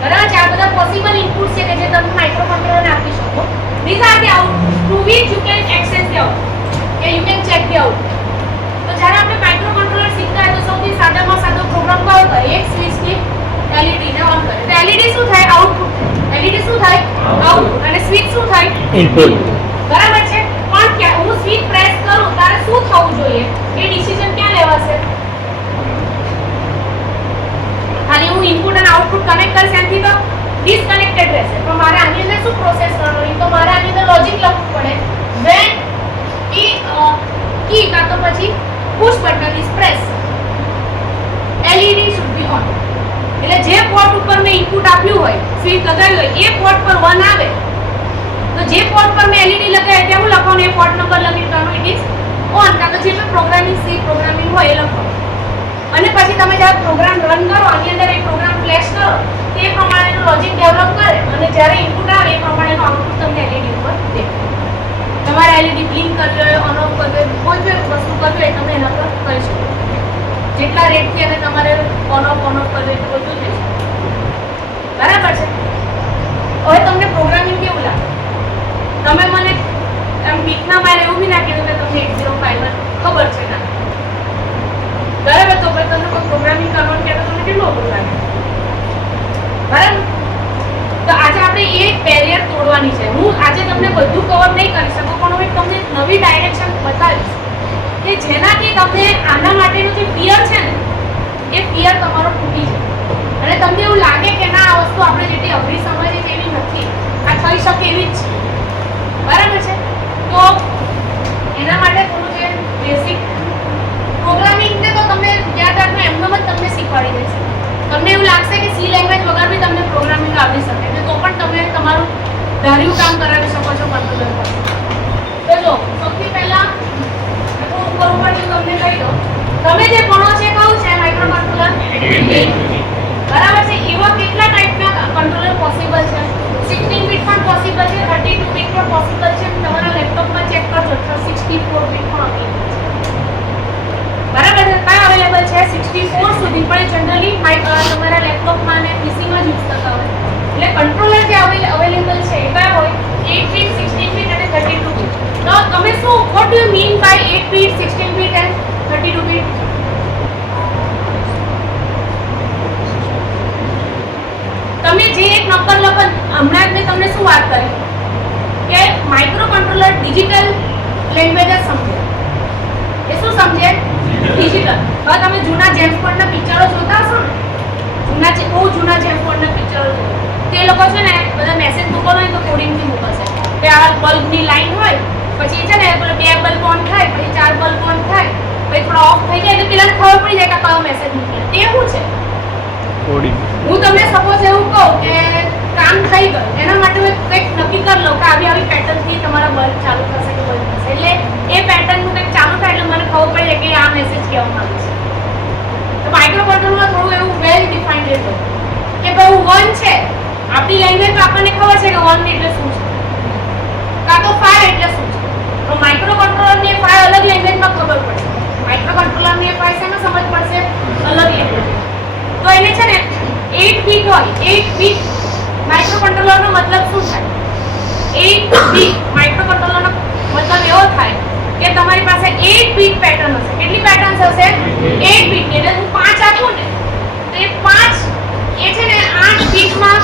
બરાબર છે? આ બધા પોસિબલ ઇનપુટ છે કે જે તમે માઇક્રોકન્ટ્રોલરને આપી શકો. These are the output through which you can access the output. કે you can check the output. તો જ્યારે આપણે માઇક્રોકન્ટ્રોલર શીખતા હોય તો સૌથી સાદામાં સાદો પ્રોગ્રામ કયો કરે? એક સ્વિચથી LED ને ઓન કરે. તો LED શું થાય? આઉટપુટ થાય. LED શું થાય? આઉટપુટ. અને સ્વિચ શું થાય? ઇનપુટ. બરાબર છે? પણ કે હું સ્વિચ પ્રેસ કરું ત્યારે શું થવું જોઈએ એ ડિસિઝન ક્યાં લેવાશે? ખાલી હું ઇનપુટ અને આઉટપુટ કનેક્ટ કરીશ એનાથી તો ડિસ્કનેક્ટેડ રહેશે. પણ મારે આની અંદર શું પ્રોસેસ કરવાની? તો મારે આની અંદર લોજિક લખવું પડે. when કી કાં તો પછી push button is press LED should be on. એટલે જે પોર્ટ ઉપર મેં ઇનપુટ આપ્યું હોય, સ્વિચ લગાવ્યું હોય, એ પોર્ટ પર 1 આવે તો જે પોર્ટ પર મેં LED લગાવ્યા ત્યાં હું લખવાનું એ પોર્ટ નંબર લખી દેવાનો ઇટ ઇઝ ઓન. કાં તો જે મેં પ્રોગ્રામિંગ સી પ્રોગ્રામિંગ હોય એ લખવાનું. અને પછી તમે જ્યારે પ્રોગ્રામ રન કરો આની અંદર એ પ્રોગ્રામ ફ્લેશ કરો તે પ્રમાણેનું લોજિક ડેવલપ કરે અને જ્યારે ઇનપુટ આવે એ પ્રમાણેનું આઉટપુટ તમને LED ઉપર દેખાય. તમારે LED બ્લિંક કરવી હોય, ઓન ઓફ કરવી હોય, કોઈ પણ વસ્તુ કરવી હોય તમે એના પર કરી શકો. જેટલા રેટથી અને તમારે ઓન ઓફ કરવી હોય તો બધું થઈ શકે. બરાબર છે? હવે તમને પ્રોગ્રામિંગ કેવું લાગે? તમે મને આમ બીકના મારે એવું બી ના કીધું કે તમને 8051 ખબર છે ના. બરાબર? તો પછી તમને કોઈ પ્રોગ્રામિંગ કરવાનું કહેતો તમને કેટલું અઘરું લાગે? બરાબર? તો આજે આપણે એ બેરિયર તોડવાની છે. હું આજે તમને બધું કવર નહીં કરી શકું પણ હું તમને નવી ડાયરેક્શન બતાવીશ કે જેનાથી તમને આના માટેનું જે ફિયર છે ને એ ફિયર તમારો તૂટી જાય અને તમને એવું લાગે કે ના આ વસ્તુ આપણે જેટલી અઘરી સમજીએ તેવી નથી, આ થઈ શકે એવી જ છે. બરાબર છે? તો એના માટે થોડું જે બેસિક પ્રોગ્રામિંગ ને તો તમને યાદ રાખવું એમનો જ તમને શીખવાડી દેશે. તમને એવું લાગશે કે સી લેંગ્વેજ વગર બી તમને પ્રોગ્રામિંગ આવડી શકે તો પણ તમે તમારું ધાર્યું કામ કરાવી શકો છો કંટ્રોલર પર. તો જો સૌથી પહેલા ઉપર તમને કહી દો તમે જે ભણો છે કયું છે માઇક્રોકન્ટ્રોલર? બરાબર છે? એવા કેટલા ટાઈપના કંટ્રોલર પોસિબલ છે? 16 બીટ પણ પોસિબલ છે, 32 બીટ પણ પોસિબલ છે. તમારા લેપટોપમાં ચેક કરજો 64 બીટ પણ અવેલેબલ છે. બરાબર છે? કયા અવેલેબલ છે? 64 સુધી પણ જનરલી તમારા લેપટોપમાં અને પીસીમાં જ યુઝ થતા હોય. એટલે કંટ્રોલર જે અવેલેબલ છે એ કયા હોય? 8 બીટ, 16 બીટ અને 32 બીટ. તો તમે શું what do you mean by 8 bit, 16 bit and 32 bit? તમે જે એક નંબર લખો હમણાં મેં તમને શું વાત કરી કે માઇક્રોકન્ટ્રોલર ડિજિટલ લેંગ્વેજ જ સમજે. એ શું સમજે? ડિજિટલ. હવે તમે જૂના જેમ્સ બોન્ડના પિક્ચરો જોતા હશો ને, બહુ જૂના જેમ્સ બોન્ડના પિક્ચરો તે લોકો છે ને બધા મેસેજ મૂકવાનો હોય તો કોડિંગથી મૂકશે કે આ બલ્બની લાઈન હોય પછી છે ને પેલો 2 બલ્બ ઓન થાય પછી 4 બલ્બ ઓન થાય પછી થોડા ઓફ થઈ જાય એટલે પેલા ખબર પડી જાય કે કયો મેસેજ મૂકે. તે શું છે? કોડિંગ. હું તમને સપોઝ એવું કહું કે કામ થઈ ગયું એના માટે હું કંઈક નક્કી કરી લઉં કે આવી પેટર્નથી તમારા બલ્બ ચાલુ થશે કે બંધ થશે. એટલે એ પેટર્નનું કંઈક ચાલુ થાય એટલે મને ખબર પડે કે આ મેસેજ કહેવા માંગે છે. તો માઇક્રોકન્ટ્રોલરમાં થોડું એવું વેલ ડિફાઇન્ડ રહેતું કે ભાઈ 1 છે આપણી લેંગ્વેજમાં આપણને ખબર છે કે 1 એટલે શું છે કાં તો 5 એટલે શું છે. તો માઇક્રોકન્ટ્રોલરની એ 5 અલગ લેંગ્વેજમાં ખબર પડશે. માઇક્રોકન્ટ્રોલરની એ 5 શેમાં સમજ પડશે? અલગ લેંગ્વેજ. તો એને છે ને 8 બીટ હોય 8 બીટ માઇક્રોકન્ટ્રોલરનો મતલબ શું થાય? 8 બીટ માઇક્રોકન્ટ્રોલરનો મતલબ એવો થાય કે તમારી પાસે 8 બીટ પેટર્ન હશે. કેટલી પેટર્ન્સ હશે? 8 બીટ. એટલે હું 5 આપું ને તો એ 5 એ છે ને 8 બીટમાં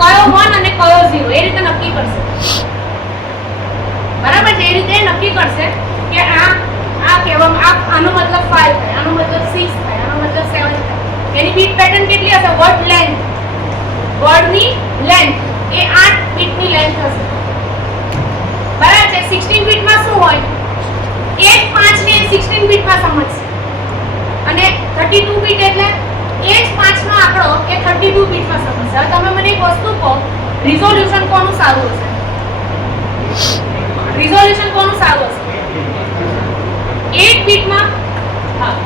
કયો 1 અને કયો 0 એ રીતે નક્કી કરશે. બરાબર છે? એ રીતે નક્કી કરશે કે આ કહેવામાં આનો મતલબ 5 થાય, આનો મતલબ 6 થાય, આનો મતલબ 7 થાય. એની બીટ પેટર્ન કેટલી હશે? વર્ડ લેન્થ, વર્ડની લેન્થ એ 8 બીટની લેન્થ હશે. બરાબર છે? 16 બીટમાં શું હોય? એ 5 ને 16 બીટમાં સમજશે અને 32 બીટ એટલે એ જ 5 નો આંકડો એ 32 બીટમાં સમજશે. હવે તમે મને એક વસ્તુ કહો રિઝોલ્યુશન કોનું સારું હશે? રિઝોલ્યુશન કોનું સારું હશે? 8 બીટમાં. હા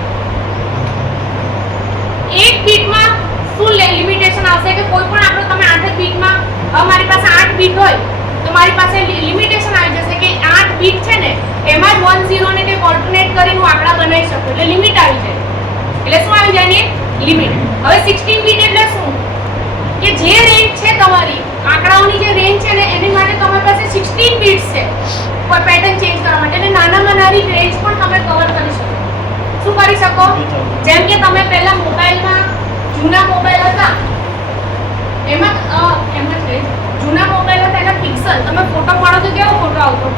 8 બીટમાં શું લિમિટેશન આવશે કે કોઈ પણ આંકડો તમે 8 બીટમાં મારી પાસે 8 બીટ હોય તો મારી પાસે લિમિટેશન આવી જશે કે 8 બીટ છે ને એમાં જ 1 0 ને તે ઓલ્ટરનેટ કરીને હું આંકડા બનાવી શકું. એટલે લિમિટ આવી જાય. એટલે શું આવી જાય ને? લિમિટ. હવે 16 બીટ એટલે શું? નેચરલ. તમે ફોટો પાડો તો કેવો ફોટો આવતો?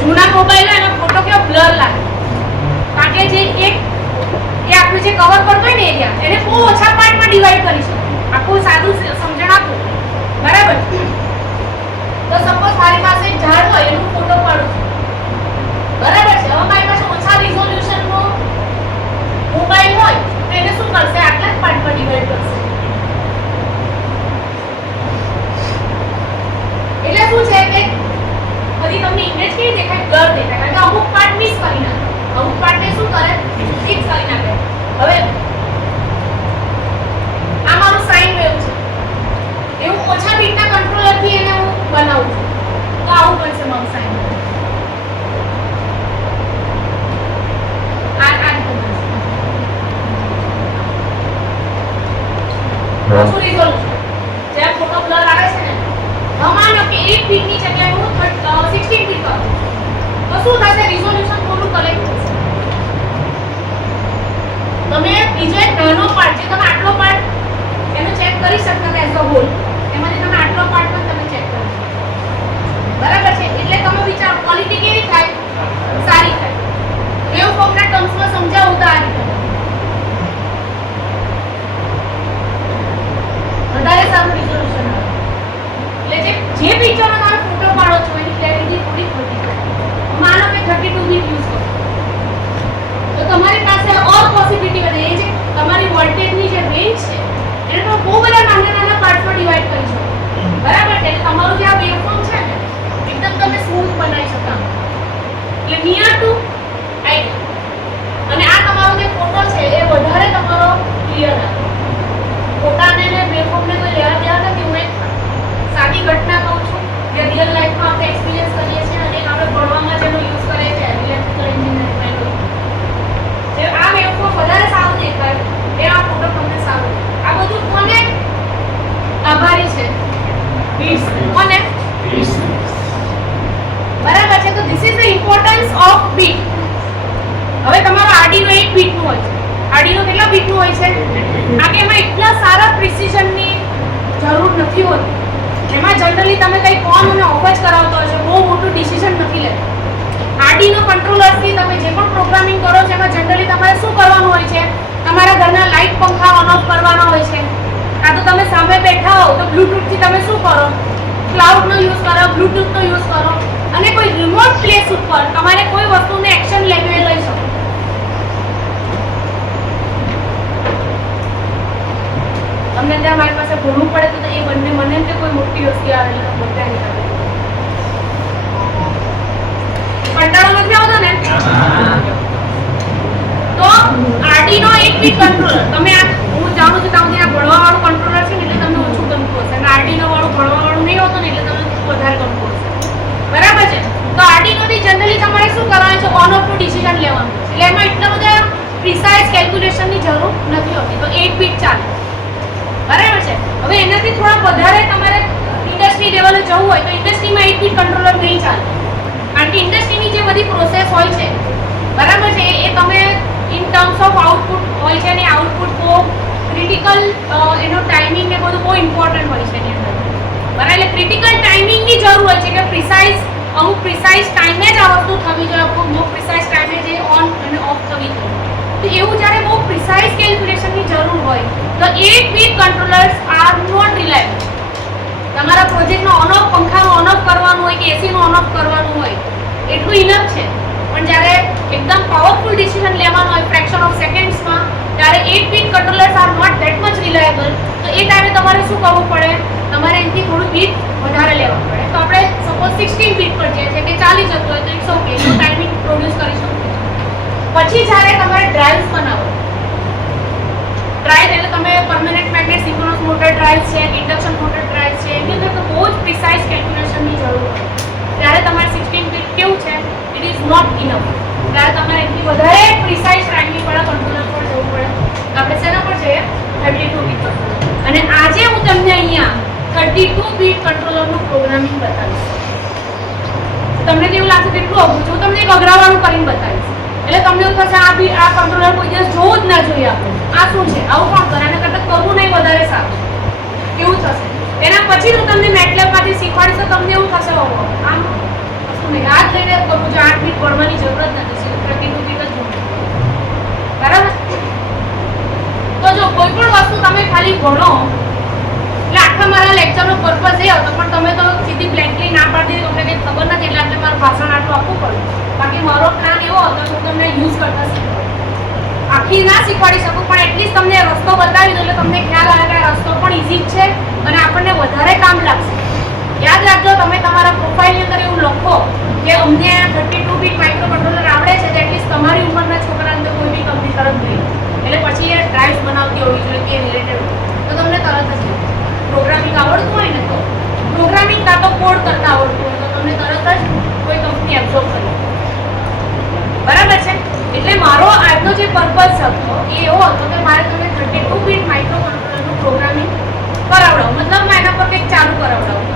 જૂના મોબાઈલ હોય એમાં ફોટો કેવો બ્લર લાગે. કારણ કે જે એક એ આપણું જે કવર કરતો હોય ને એરિયા એને બહુ ઓછા પાર્ટમાં ડિવાઈડ કરી શકો. આખું સાદું સમજણ આપો, બરાબર? તો સપોઝ મારી પાસે એક ઝાડ હોય એનો ફોટો પાડું છું, બરાબર છે? હવે મારી પાસે ઓછા રિઝોલ્યુશનનો મોબાઈલ હોય તો એને શું કરશે? આટલા જ પાર્ટમાં ડિવાઈડ કરશે. એટલે શું છે કે બધી તમને ઇમેજ કેવી દેખાય? બ્લર દેખાય. કારણ કે અમુક પાર્ટ મિસ કરી નાખે, અમુક પાર્ટને શું કરે? ફિક્સ કરી નાખે. હવે આ મારું સાઈન વેવ છે, એવું ઓછા બીટના કંટ્રોલરથી એને હું બનાવું છું તો આવું બનશે મારું સાઈન વેવ. ઓછું રિઝોલ્યુશન જ્યાં ફોટો બ્લર આવે છે ને, માનો કે 1 ફીટની જગ્યાએ હું 16 ફીટ કરું તો શું થશે? રિઝોલ્યુશન થોડું કલેક્ટ થશે. તમે બીજો એક નાનો પાર્ટ જે તમે આટલો પાર્ટ એનો ચેક કરી શકતા હતા એઝ અ હોલ, એમાંથી તમે આટલો પાર્ટ પણ તમે ચેક કરી શકો, બરાબર છે? એટલે તમે વિચારો ક્વોલિટી કેવી થાય? સારી થાય. વેવ ફોર્મના ટર્મ્સમાં સમજાવું તો આ રીતે વધારે સારું રિઝોલ્યુશન આવે. એટલે જે પિક્ચરનો તમે ફોટો પાડો છો એની ક્લેરિટી થોડી ખોટી થાય. માનો કે 32 બીટ યુઝ કરો તો તમારી પાસે ઓર પોસિબિલિટી વધે. એ જે તમારી વોલ્ટેજની જે રેન્જ છે એને તો બહુ બધા નાના નાના પાર્ટમાં ડિવાઈડ કરી શકો, બરાબર છે? એટલે તમારું જે આ વેવફોર્મ છે ને એકદમ તમે સ્મૂથ બનાવી શકો, એટલે નિયર ટુ આઈડિયલ. અને આ તમારો જે ફોટો છે એ વધારે તમારો ક્લિયર આવે. ફોટાને ને વેવફોર્મને કોઈ લેવા દેવા નથી. હું એક સાદી ઘટના કહું છું જે રિયલ લાઈફમાં આપણે એક્સપિરિયન્સ કરીએ છીએ અને આપણે ભણવામાં જેનો યુઝ કરીએ છીએ ઇલેક્ટ્રિકલ એન્જિનિયરિંગમાં. જે આ વેવફોર્મ વધારે સારું દેખાય એ આ ફોટો તમને સારું. આ બધું કોને આભારી છે? બીટ્સ. કોને? બીટ્સ. બરાબર છે? તો this is the importance of bit. હવે તમારો આર્ડિનો 1 બીટનું હોય છે. આર્ડિનો કેટલા બીટનું હોય છે? આ કે એમાં એટલા સારા પ્રિસિઝનની જરૂર નથી હોતી. એમાં જનરલી તમે કંઈ ઓન અને ઓફ જ કરાવતો હશો, બહુ મોટું ડિસિઝન નથી લેતું. આર્ડિનો કંટ્રોલરથી તમે જે પણ પ્રોગ્રામિંગ કરો છો એમાં જનરલી તમારે શું કરવાનું હોય છે? તમારા ઘરના લાઇટ પંખા ઓન ઓફ કરવાના હોય છે. કાં તો તમે સામે બેઠા હો તો બ્લૂટૂથથી તમે શું કરો? ક્લાઉડનો યુઝ કરો, બ્લૂટૂથનો યુઝ કરો અને કોઈ રિમોટ પ્લેસ ઉપર તમારે કોઈ વસ્તુને એક્શન લેવી લઈ શકો. તમને ત્યાં મારી પાસે ભણવું પડે તો એ બંને મને તે કોઈ મોટી વસ્તુ આવે એટલે બધા નીકળે. કંટાળો નથી આવતો ને? તો આર્ડિનો 1 બીટ કંટ્રોલર તમે આ હું જાણું છું તમને આ ભણવા વાળું કંટ્રોલર છે ને એટલે તમને ઓછું ગમતું હશે અને આર્ડિનો વાળું ભણવા વાળું નહીં હોતું ને એટલે તમને વધારે ગમતું હશે, બરાબર છે? તો આર્ડિનો થી જનરલી તમારે શું કરવાનું છે? ઓન ઓફ નું ડિસિઝન લેવાનું. એટલે એમાં એટલા બધા પ્રિસાઇઝ કેલ્ક્યુલેશનની જરૂર નથી હોતી. તો 1 બીટ ચાલે, બરાબર છે? હવે એનાથી થોડા વધારે તમારે ઇન્ડસ્ટ્રી લેવલે જવું હોય તો ઇન્ડસ્ટ્રીમાં 1 બીટ કંટ્રોલર નહીં ચાલે. કારણ કે ઇન્ડસ્ટ્રીની જે બધી પ્રોસેસ હોય છે, બરાબર છે, એ તમે ઇન ટર્મ્સ ઓફ આઉટપુટ હોય છે અને આઉટપુટ બહુ ક્રિટિકલ એનો ટાઈમિંગ ને બધું બહુ ઇમ્પોર્ટન્ટ હોય છે એની અંદર, બરાબર? એટલે ક્રિટિકલ ટાઈમિંગની જરૂર હોય છે કે અમુક પ્રિસાઇઝ ટાઈમે જ આ વસ્તુ થવી જોઈએ, અમુક પ્રિસાઇઝ ટાઈમે જે ઓન અને ઓફ થવી જોઈએ. તો એવું જ્યારે બહુ પ્રિસાઇઝ કેલ્ક્યુલેશનની જરૂર હોય તો 1 bit controllers are not reliable. તમારા પ્રોજેક્ટનો ઓન ઓફ પંખાનું ઓન ઓફ કરવાનું હોય કે એસીનું ઓન ઓફ કરવાનું હોય એટલું ઇનફ છે, પણ જ્યારે એકદમ પાવરફુલ ડિસિઝન લેવાનો હોય ફ્રેક્શન ઓફ સેકન્ડ્સમાં ત્યારે 1 bit controllers are not that much reliable. તો એ ટાઈમે તમારે શું કરવું પડે? તમારે એનાથી થોડું બીટ વધારે લેવા પડે. તો આપણે સપોઝ 16 બીટ પર જઈએ છે કે ચાલી જતું હોય તો ઇટ્સ ઓકે, એનો ટાઈમિંગ પ્રોડ્યુસ કરી શકીએ. પછી જ્યારે તમારે ડ્રાઇવ્સ બનાવો, ડ્રાઇવ એટલે તમે permanent magnet synchronous motor drive છે, ઇન્ડક્શન મોટર ડ્રાઇવ છે, એની અંદર તો બહુ જ પ્રિસાઇઝ કેલ્ક્યુલેશનની જરૂર હોય. ત્યારે તમારે 16 બીટ કેવું છે? It is not enough. ત્યારે તમારે એટલી વધારે પ્રિસાઇઝ ટાઈમિંગ વાળા કંટ્રોલર પર જવું પડે. આપણે શેના પર જઈએ? 32 બીટ કંટ્રોલર. અને આજે હું તમને અહીંયા 32 બીટ કંટ્રોલરનું પ્રોગ્રામિંગ બતાવીશ. તમને એવું લાગશે કેટલું અઘરું છે, હું તમને એક અઘરાવાળું કરીને બતાવીશ. એટલે તમને એવું થશે આ કંટ્રોલર કોઈ દિવસ જોવું જ ના જોઈએ આપણે. આ શું છે? આવું કોણ કરે? આના કરતાં કરવું નહીં વધારે સારું એવું થશે. એના પછી હું તમને મેટલેબમાંથી શીખવાડીશ તો તમને એવું ભણવાની જરૂર જ નથી, સિર્ફ 32 બીટ જ ભણવું, બરાબર? તો જો કોઈ પણ વસ્તુ તમે ખાલી ભણો એટલે આખા મારા લેક્ચરનો પર્પઝ એ હતો, પણ તમે તો સીધી બ્લેન્કલી ના પાડી દીધી, તમને કંઈ ખબર નથી એટલે આપણે મારું ભાષણ આટલું આપવું પડ્યું. બાકી મારો પ્લાન એવો હતો કે હું તમને યુઝ કરતા શીખવાડું. આખી ના શીખવાડી શકું પણ એટલીસ્ટ તમને રસ્તો બતાવી દઉં એટલે તમને ખ્યાલ આવે કે આ રસ્તો પણ ઇઝી છે અને આપણને વધારે કામ લાગશે. યાદ રાખજો, તમે તમારા પ્રોફાઇલની અંદર એવું લખો કે અમને 32 બીટ માઇક્રો કંટ્રોલર આવડે છે, તો એટલીસ્ટ તમારી ઉંમરના છોકરાને તો કોઈ બી કંપની તરત નહીં, એટલે પછી એ ડ્રાઇવ્સ બનાવતી હોવી જોઈએ કે રિલેટેડ તો તમને તરત જ પ્રોગ્રામિંગ આવડતું હોય ને, તો પ્રોગ્રામિંગ કાં તો કોડ કરતા આવડતું હોય તો તમને તરત જ કોઈ કંપની એબ્ઝોર્બ કરી, બરાબર છે? એટલે મારો આજનો જે પર્પઝ હતો એ એવો હતો કે મારે તમને 32 બીટ માઇક્રો કંટ્રોલરનું પ્રોગ્રામિંગ કરાવડાવું, મતલબ મેં એના પર કંઈક ચાલુ કરાવડાવું.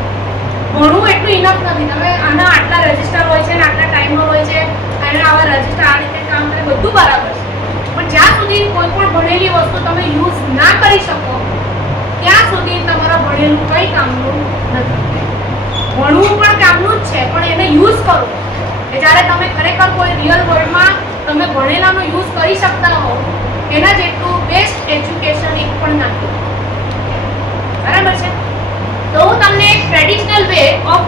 ભણવું એટલું ઇનફ નથી, તમે આના આટલા રજિસ્ટર હોય છે ને આટલા ટાઈમર હોય છે અને આવા રજિસ્ટર આ રીતે કામ કરે, બધું બરાબર છે, પણ જ્યાં સુધી કોઈ પણ ભણેલી વસ્તુ તમે યુઝ ના કરી શકો ત્યાં સુધી તમારા ભણેલું કંઈ કામનું નથી. ભણવું પણ કામનું જ છે, પણ એને યુઝ કરો કે જ્યારે તમે ખરેખર કોઈ રિયલ વર્લ્ડમાં તમે ભણેલાનો યુઝ કરી શકતા હો, એના જેટલું બેસ્ટ એજ્યુકેશન એક પણ નથી, બરાબર છે? તો હું તમને એક ટ્રેડિશનલ વે ઓફ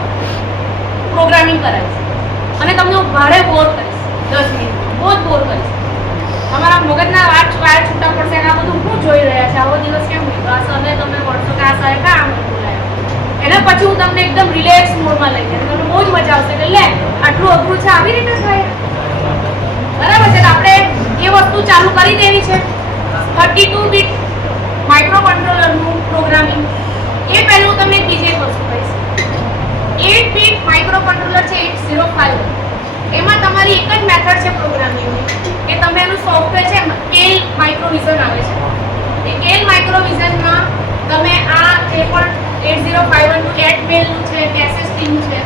પ્રોગ્રામિંગ કરાવીશ અને તમને હું ભારે બોર કરીશ, 10 મિનિટ બહુ જ બોર કરીશ. તમારા મગજના વાળ છૂટા પડશે કે આ બધું શું જોઈ રહ્યા છે, આવો દિવસ કેમ લીધો, આ સરે તમે મળશો કે આ સરે કાં આમ બોલાયા. એના પછી હું તમને એકદમ રિલેક્સ મોડમાં લઈ જઈશ, તમને બહુ જ મજા આવશે કે લે આટલું અઘરું છે, આવી રીતે થાય, બરાબર છે? તો આપણે એ વસ્તુ ચાલુ કરી દેવી છે 32 બીટ માઇક્રો કંટ્રોલરનું પ્રોગ્રામિંગ. એ પહેલું તમને એક બીજી એક વસ્તુ કહીશ. 8 બીટ માઇક્રો કંટ્રોલર છે 8051, એમાં તમારી એક જ મેથડ છે પ્રોગ્રામિંગની કે તમે એનું સોફ્ટવેર છે કેલ માઇક્રોવિઝન આવે છે, એ કેલ માઇક્રોવિઝનમાં તમે આ જે પણ 8051નું એટમેલનું છે કે એસએસટીનું છે,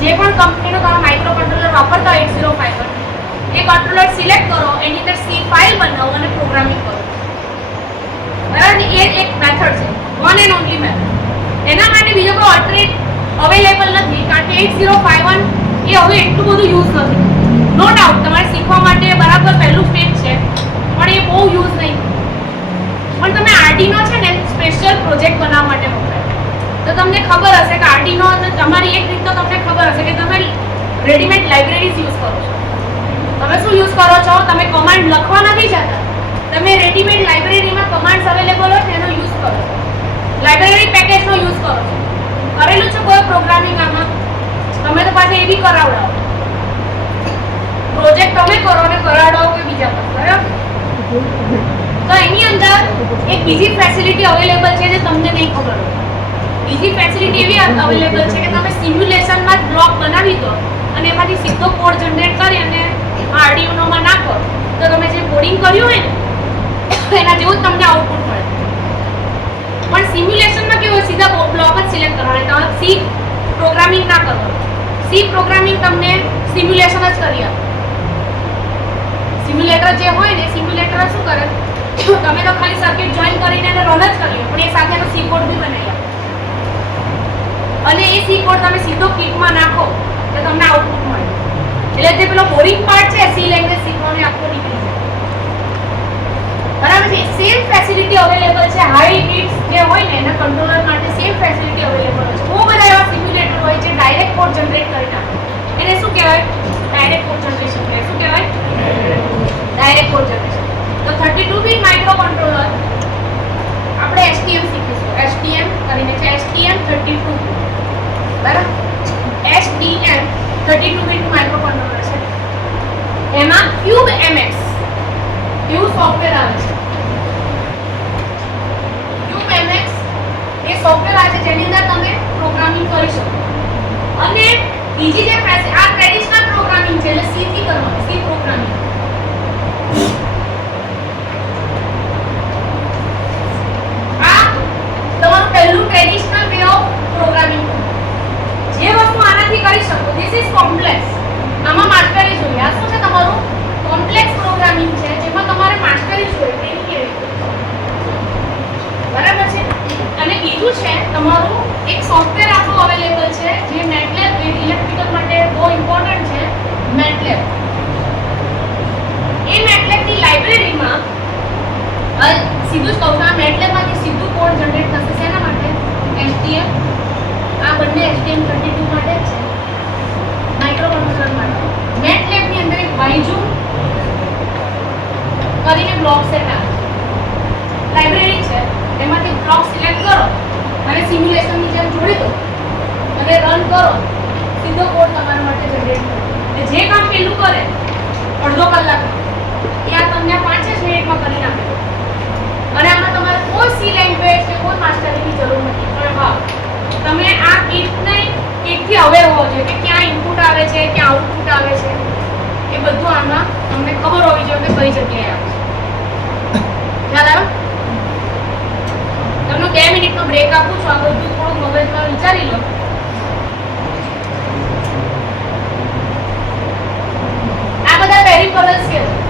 જે પણ કંપનીનું તમે માઇક્રો કંટ્રોલર વાપરતા હોય 8051, એ કંટ્રોલર સિલેક્ટ કરો, એની અંદર સી ફાઇલ બનાવો અને પ્રોગ્રામિંગ કરો, બરાબર? એ એક મેથડ છે, વન એન્ડ ઓનલી મેથડ. એના માટે બીજો કોઈ ઓલ્ટરનેટ અવેલેબલ નથી, કારણ કે 8051 એ હવે એટલું બધું યુઝ નથી. નો ડાઉટ તમારે શીખવા માટે બરાબર પહેલું સ્ટેજ છે, પણ એ બહુ યુઝ નહીં. પણ તમે આર્ડિનો છે ને સ્પેશિયલ પ્રોજેક્ટ બનાવવા માટે વપરાય, તો તમને ખબર હશે કે આર્ડિનો તમારી એક રીત તો તમને ખબર હશે કે તમે રેડીમેડ લાઇબ્રેરીઝ યુઝ કરો છો. તમે શું યુઝ કરો છો? તમે કમાન્ડ લખવા નથી જતા, તમે રેડીમેડ લાઇબ્રેરીમાં કમાન્ડ્સ અવેલેબલ હોય એનો યુઝ કરો છો, લાઇબ્રેરી પેકેજનો યુઝ કરો છો. કરેલું છે કોઈ પ્રોગ્રામિંગ આમાં? તમે તો પાછા એ બી કરાવડાવો, પ્રોજેક્ટ તમે કરો અને કરાવડાવો કે બીજા પર, બરાબર? તો એની અંદર એક બીજી ફેસિલિટી અવેલેબલ છે જે તમને નહીં ખબર હોય. બીજી ફેસિલિટી એવી અવેલેબલ છે કે તમે સિમ્યુલેશનમાં જ બ્લોક બનાવી દો અને એમાંથી સીધો કોડ જનરેટ કરી અને આર્ડિનોમાં નાખો, તો તમે જે કોડિંગ કર્યું હોય ને એના જેવું જ તમને આઉટપુટ મળે. પણ સિમ્યુલેશનમાં કેવું હોય, સીધા બ્લોક જ સિલેક્ટ કરવાના, તમારે સી પ્રોગ્રામિંગ ના કરવાનું. સી પ્રોગ્રામિંગ તમને સિમ્યુલેશન જ કરી આપે. સિમ્યુલેટર જે હોય ને, સિમ્યુલેટર શું કરે, તમે તો ખાલી સર્કિટ જોઈન કરીને એને રન જ કર્યું, પણ એ સાથેનો સી કોડ બી બનાવી આપે અને એ સી કોડ તમે સીધો કિટમાં નાખો તો તમને આઉટપુટ મળે. એટલે જે પેલો બોરિંગ પાર્ટ છે સી લેંગ્વેજ શીખવાનો આખો નીકળી જાય, બરાબર છે? સેમ ફેસિલિટી અવેલેબલ છે હાઈ બીટ્સ જે હોય ને એના કંટ્રોલર માટે, સેમ ફેસિલિટી અવેલેબલ હોય છે. બહુ બધા એવા સિમ્યુલેટર હોય છે ડાયરેક્ટ કોડ જનરેટ કરી નાખે, એને શું કહેવાય? ડાયરેક્ટ કોડ જનરેશન કહેવાય. શું કહેવાય? Direct code generation. તો 32 બીટ માઇક્રો કંટ્રોલર આપણે STM શીખીશું. STM કરીને છે STM32, બરાબર? STM 32 બીટ માઇક્રો કંટ્રોલર છે, એમાં ક્યુબ MX એવું સોફ્ટવેર આવે છે. ક્યુબ MX એ સોફ્ટવેર આવે છે જેની અંદર તમે પ્રોગ્રામિંગ કરી શકો. અને બીજી જે આ ટ્રેડિશનલ પ્રોગ્રામિંગ છે એટલે સી થી કરવાનું, સી પ્રોગ્રામિંગ. આ તમારું પહેલું ટ્રેડિશનલ વે ઓફ પ્રોગ્રામિંગ. જે વસ્તુ આનાથી કરી શકો, ધીસ ઇઝ કોમ્પ્લેક્સ. આમાં માસ્ટરી જોઈએ. આ શું છે? તમારું કોમ્પ્લેક્સ પ્રોગ્રામિંગ છે જેમાં તમારે માસ્ટરી જોઈએ, ટ્રેનિંગ લેવી, બરાબર છે? અને બીજું છે તમારું એક સોફ્ટવેર આપણું અવેલેબલ છે જે MATLAB ઇલેક્ટ્રિકલ માટે બહુ ઇમ્પોર્ટન્ટ છે, મેટલેબ. એ મેટલેબની લાઇબ્રેરીમાં સીધું જ કહું છું, આ મેટલેબમાંથી સીધું કોડ જનરેટ થશે. શેના માટે? STM. આ બંને STM32 માટે જ છે, માઇક્રોકન્ટ્રોલર માટે. મેટલેબની અંદર એક બાયજુ કરીને બ્લોક સેટ આવે, લાઇબ્રેરી છે, એમાંથી બ્લોક સિલેક્ટ કરો અને સિમ્યુલેશનની જેમ જોડી દો અને રન કરો, સીધો કોડ તમારા માટે જનરેટ કરે. અને જે કામ પેલું કરે અડધો કલાક એ આ તમને 5 જ મિનિટમાં કરીને આપે. અને આમાં તમારે કોઈ સી લેંગ્વેજ કે કોઈ માસ્ટરીની જરૂર નથી. પણ હા, તમે આ કીટથી અવેર હોવો જોઈએ કે ક્યાં ઇનપુટ આવે છે, ક્યાં આઉટપુટ આવે છે, એ બધું આમાં તમને ખબર હોવી જોઈએ કે કઈ જગ્યાએ આવે છે. ખ્યાલ આવે? તમને 2 મિનિટનો બ્રેક આપું છું. આ બધું થોડું મગજમાં વિચારી લો. આ બધા પેરિફેરલ્સ કહેવાય.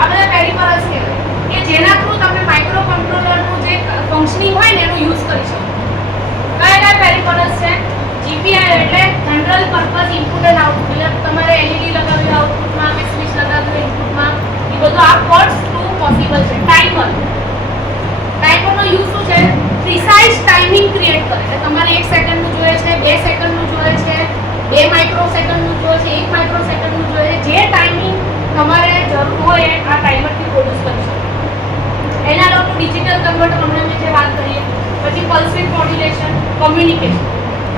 આ બધા પેરિફેરલ્સ કહેવાય કે જેના થ્રુ તમે માઇક્રોકન્ટ્રોલરનું જે ફંક્શનિંગ હોય ને એનો યુઝ કરી શકો. કયા પેરિફેરલ્સ છે? GPI એટલે general purpose input and output. એટલે તમારે LED લગાવી આઉટપુટમાં કે સ્વિચ લગાવી ઇનપુટમાં, એ બધું આ કોડ્સ થ્રુ પોસિબલ છે. ટાઈમર. ટાઈમરનો યુઝ શું છે? પ્રિસાઇઝ ટાઈમિંગ ક્રિએટ કરે. એટલે તમારે 1 સેકન્ડનું જોઈએ છે, 2 સેકન્ડનું જોઈએ છે, 2 માઇક્રોસેકન્ડનું જોઈએ છે, 1 માઇક્રોસેકન્ડનું જોઈએ છે. જે ટાઈમિંગ તમારે જરૂર હોય આ ટાઈમરથી પ્રોડ્યુસ કરી શકો. એનાલોગ ટુ ડિજિટલ કન્વર્ટર હમણાં મેં જે વાત કરી. પછી પલ્સ વિડ મોડ્યુલેશન, કોમ્યુનિકેશન.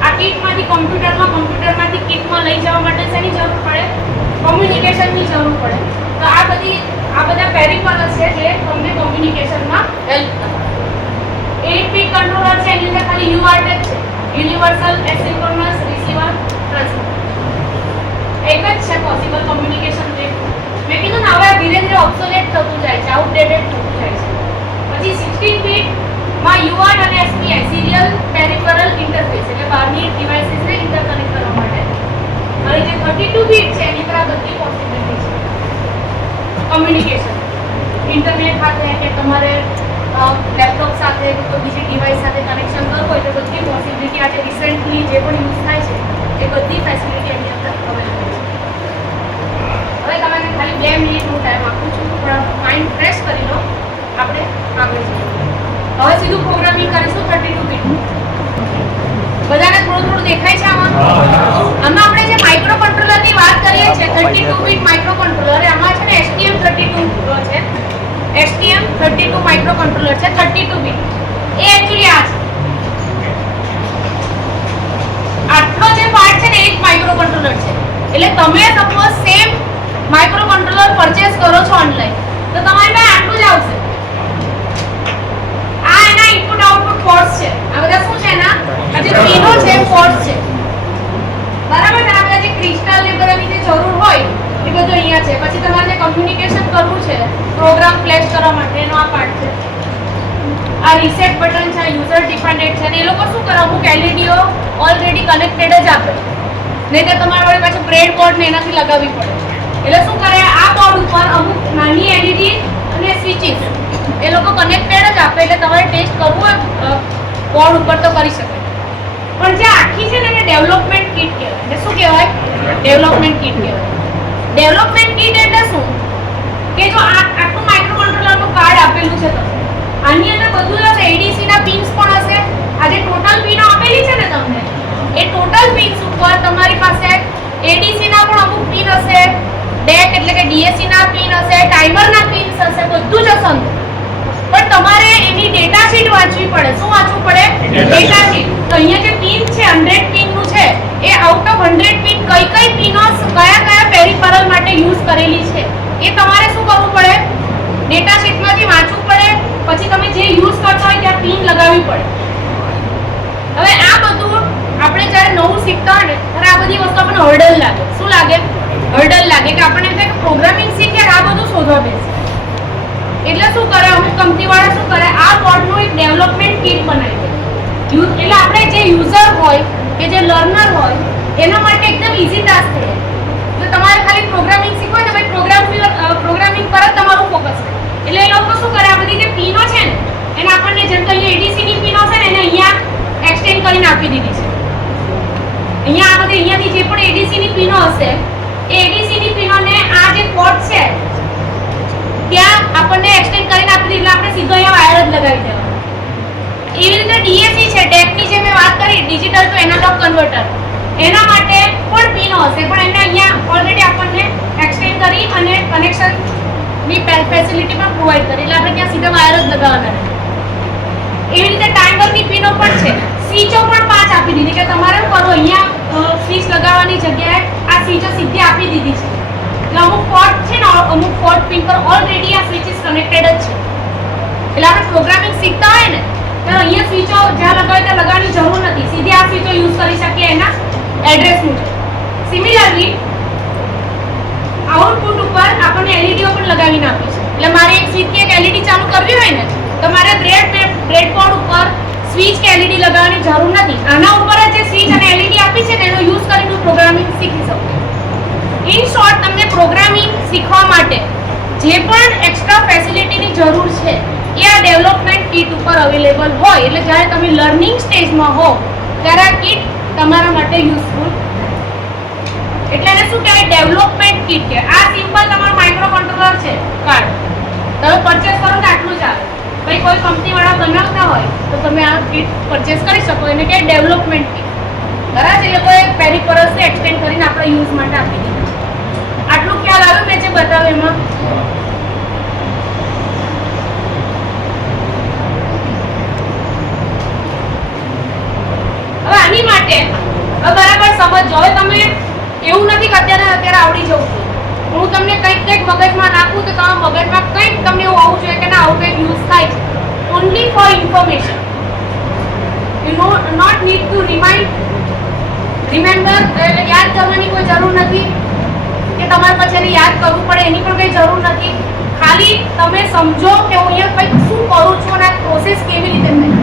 આ કીટમાંથી કમ્પ્યુટરમાંથી કીટમાં લઈ જવા માટે શેની જરૂર પડે? કોમ્યુનિકેશનની જરૂર પડે. તો આ બધા પેરિફેરલ્સ છે જે તમને કોમ્યુનિકેશનમાં હેલ્પ કરે. 8-bit કંટ્રોલર છે, એની અંદર ખાલી UART જ છે, યુનિવર્સલ એસિન્ક્રોનસ રિસીવર ટ્રાન્સમીટર. એક જ છે પોસિબલ કોમ્યુનિકેશન વે. મેં કીધું ને હવે ધીરે ધીરે ઓબ્સોલેટ થતું જાય છે, આઉટડેટેડ થતું જાય છે. પછી 16-bit માં UART અને SPI સિરિયલ પેરિફેરલ ઇન્ટરફેસ એટલે બહારની ડિવાઇસીસને ઇન્ટરકનેક્ટ કરવા માટે. અને જે 32-bit છે એની પર આ બધી પોસિબિલિટી છે કોમ્યુનિકેશન. ઇન્ટરનેટ સાથે કે તમારે લેપટોપ સાથે કે બીજી ડિવાઇસ સાથે કનેક્શન કરવું હોય તો બધી પોસિબિલિટી આજે રિસેન્ટલી જે પણ યુઝ થાય છે એ બધી ફેસિલિટી એની અંદર અવેલેબલ છે. હવે તમને ખાલી 2 મિનિટનો ટાઈમ આપું છું, થોડા માઇન્ડ ફ્રેશ કરી લો. આપણે આગળ જઈએ. હવે સીધું પ્રોગ્રામિંગ કરીશું 32-bit. બધાને થોડું દેખાય છે આમાં? આમાં આપણે જે માઇક્રોકન્ટ્રોલરની વાત કરીએ છીએ 32-bit માઇક્રોકન્ટ્રોલર, આમાં છે ને STM32 છે. STM32 માઇક્રોકન્ટ્રોલર છે 32-bit. એ એક્ચ્યુઅલી આ છે. આટલો જે પાર્ટ છે ને એક માઇક્રોકન્ટ્રોલર છે. એટલે તમે સપોઝ સેમ માઇક્રોકન્ટ્રોલર પરચેસ કરો છો ઓનલાઈન તો તમારી પાસે આટલું જ આવશે. આ એના ઇનપુટ આઉટપુટ પોર્ટ્સ છે. આ બધા શું છે એના? આ જે પિનો છે પોર્ટ્સ છે. બરાબર ને? આ બધા જે ક્રિસ્ટલ ને બધાની જે જરૂર હોય એ બધું અહીંયા છે. પછી તમારે જે કમ્યુનિકેશન કરવું છે પ્રોગ્રામ ફ્લેશ કરવા માટે એનો આ પાર્ટ છે. આ રીસેટ બટન છે, યુઝર ડિપેન્ડન્ટ છે. અને એ લોકો શું કરે, અમુક LEDઓ ઓલરેડી કનેક્ટેડ જ આપે. નહીં તો તમારે વળી પાછું બ્રેડ બોર્ડ ને એનાથી લગાવવી પડે. એટલે શું કરે, આ બોર્ડ ઉપર અમુક નાની LED અને સ્વિચીસ એ લોકો કનેક્ટેડ જ આપે. એટલે તમારે ટેસ્ટ કરવું હોય બોર્ડ ઉપર તો કરી શકે. પણ જે આખી છે ને એને ડેવલપમેન્ટ કિટ કહેવાય. એટલે શું કહેવાય? ડેવલપમેન્ટ કિટ કહેવાય. ડેવલપમેન્ટ કિટ એટલે શું કે જો આખું માઇક્રોકન્ટ્રોલરનું કાર્ડ આપેલું છે તમને, આની અંદર બધું હશે, ADC ના પિન્સ પણ હશે. આ જે ટોટલ પિન આપેલી છે ને તમને, એ ટોટલ પિન્સ ઉપર તમારી પાસે ADC ના પણ અમુક પિન હશે, DAC એટલે કે DAC ના પિન હશે, ટાઈમર ના પિન્સ હશે, બધું જ હશે. પણ તમારે એની ડેટા શીટ વાંચવી પડે. શું વાંચવું પડે? Data sheet. તો અહીંયા જે પિન છે 100 પિન નું છે, એ આઉટ ઓફ 100 પિન કઈ પિનો કયા પેરિફેરલ માટે યુઝ કરેલી છે એ તમારે શું કરવું પડે? ડેટા શીટમાંથી વાંચવું પડે. પછી તમે જે યુઝ કરતા હોય ત્યાં પિન લગાવવી પડે. હવે આ બધું આપણે જ્યારે નવું શીખતા હોય ને ત્યારે આ બધી વસ્તુ આપણને હર્ડલ લાગે. શું લાગે? હર્ડલ લાગે કે આપણે એમ થાય કે પ્રોગ્રામિંગ શીખીએ આ બધું શોધવા બેસે. એટલે શું કરે, અમુક કંપનીવાળા શું કરે, આ બોર્ડનું એક ડેવલપમેન્ટ કિટ બનાવી દે. એટલે આપણે જે યુઝર હોય કે જે લર્નર હોય એના માટે એકદમ ઈઝી ટાસ્ક થઈ જાય. જો તમારે ખાલી પ્રોગ્રામિંગ શીખવું હોય ને ભાઈ પ્રોગ્રામિંગ પર જ તમારું ફોકસ છે. એટલે એ લોકો શું કરે, આ બધી જે પિનો છે ને એને આપણને જેમ કે અહીંયા ADC ની પિનો છે ને એને અહીંયા એક્સટેન્ડ કરીને આપી દીધી છે. અહીંયા આ બધી અહીંયાથી જે પણ ADC ની પિનો આપણને એક્સટેન્ડ કરીને આપી દીધી એટલે આપણે સીધો અહીંયા વાયર જ લગાવી દેવાનો. એવી રીતે ડીએસી છે, ડેકની જે મેં વાત કરી, ડિજિટલ ટુ એનાલોગ કન્વર્ટર, એના માટે પણ પિન હશે, પણ એને અહીંયા ઓલરેડી આપણને એક્સટેન્ડ કરી અને કનેક્શનની ફેસિલિટી પણ પ્રોવાઈડ કરી, એટલે આપણે ત્યાં સીધા વાયર જ લગાવવાના રહે. એવી રીતે ટાઈમરની પિનો પણ છે. સ્વિચો પણ 5 આપી દીધી કે તમારે શું કરવું, અહીંયા સ્વિચ લગાવવાની જગ્યાએ આ સ્વિચો સીધી આપી દીધી છે. એટલે અમુક પોર્ટ છે ને, અમુક પોર્ટ પિન પર ઓલરેડી આ સ્વિચીસ કનેક્ટેડ જ છે. એટલે આપણે પ્રોગ્રામિંગ શીખતા હોય ને ત્યારે અહીંયા સ્વિચો જ્યાં લગાવે ત્યાં લગાવવાની જરૂર નથી, સીધી આ સ્વિચો યુઝ કરી શકીએ એના એડ્રેસ મુજબ. સિમિલરલી આઉટપુટ ઉપર આપણને એલઈડીઓ પણ લગાવીને આપી છે. એટલે મારે એક સ્વિચથી એક એલઈડી ચાલુ કરવી હોય ને તમારે બ્રેડબોર્ડ ઉપર સ્વિચ કે એલઈડી લગાવવાની જરૂર નથી. આના ઉપર જ જે સ્વિચ અને એલઈડી આપી છે તેનો યુઝ કરીને હું પ્રોગ્રામિંગ શીખી શકું. ઇન શોર્ટ, તમને પ્રોગ્રામિંગ શીખવા માટે જે પણ એક્સ્ટ્રા ફેસિલિટીની જરૂર છે એ આ ડેવલપમેન્ટ કિટ ઉપર અવેલેબલ હોય. એટલે જ્યારે તમે લર્નિંગ સ્ટેજમાં હો ત્યારે આ કિટ તમારા માટે યુઝફુલ. એટલે એને શું કહેવાય, ડેવલપમેન્ટ કિટ કે આ સિમ્પલ તમારું માઇક્રો કંટ્રોલર છે કાર્ડ, તમે પરચેસ કરો તો આટલું જ આવે. ભાઈ કોઈ કંપનીવાળા બનાવતા હોય તો તમે આ કિટ પરચેસ કરી શકો, એને કે ડેવલપમેન્ટ કિટ. બરાબર, એ લોકોએ પેરિફેરલ્સને એક્સટેન્ડ કરીને આપણે યુઝ માટે આપી દીધું. આટલું ખ્યાલ આવ્યો મેં જે બતાવ્યું એમાં? હવે આની માટે બરાબર સમજો. હવે તમે એવું નથી કે અત્યારે આવડી જવું જોઈએ. હું તમને કંઈક મગજમાં નાખું તો તમારા મગજમાં કંઈક તમને એવું આવવું જોઈએ કે ના આવું કંઈક યુઝ થાય છે. Only for information, you not need to remember, એટલે યાદ કરવાની કોઈ જરૂર નથી કે તમારે પછી એને યાદ કરવું પડે, એની પણ કંઈ જરૂર નથી. ખાલી તમે સમજો કે હું અહીંયા કંઈક શું કરું છું અને આ પ્રોસેસ કેવી રીતે થાય.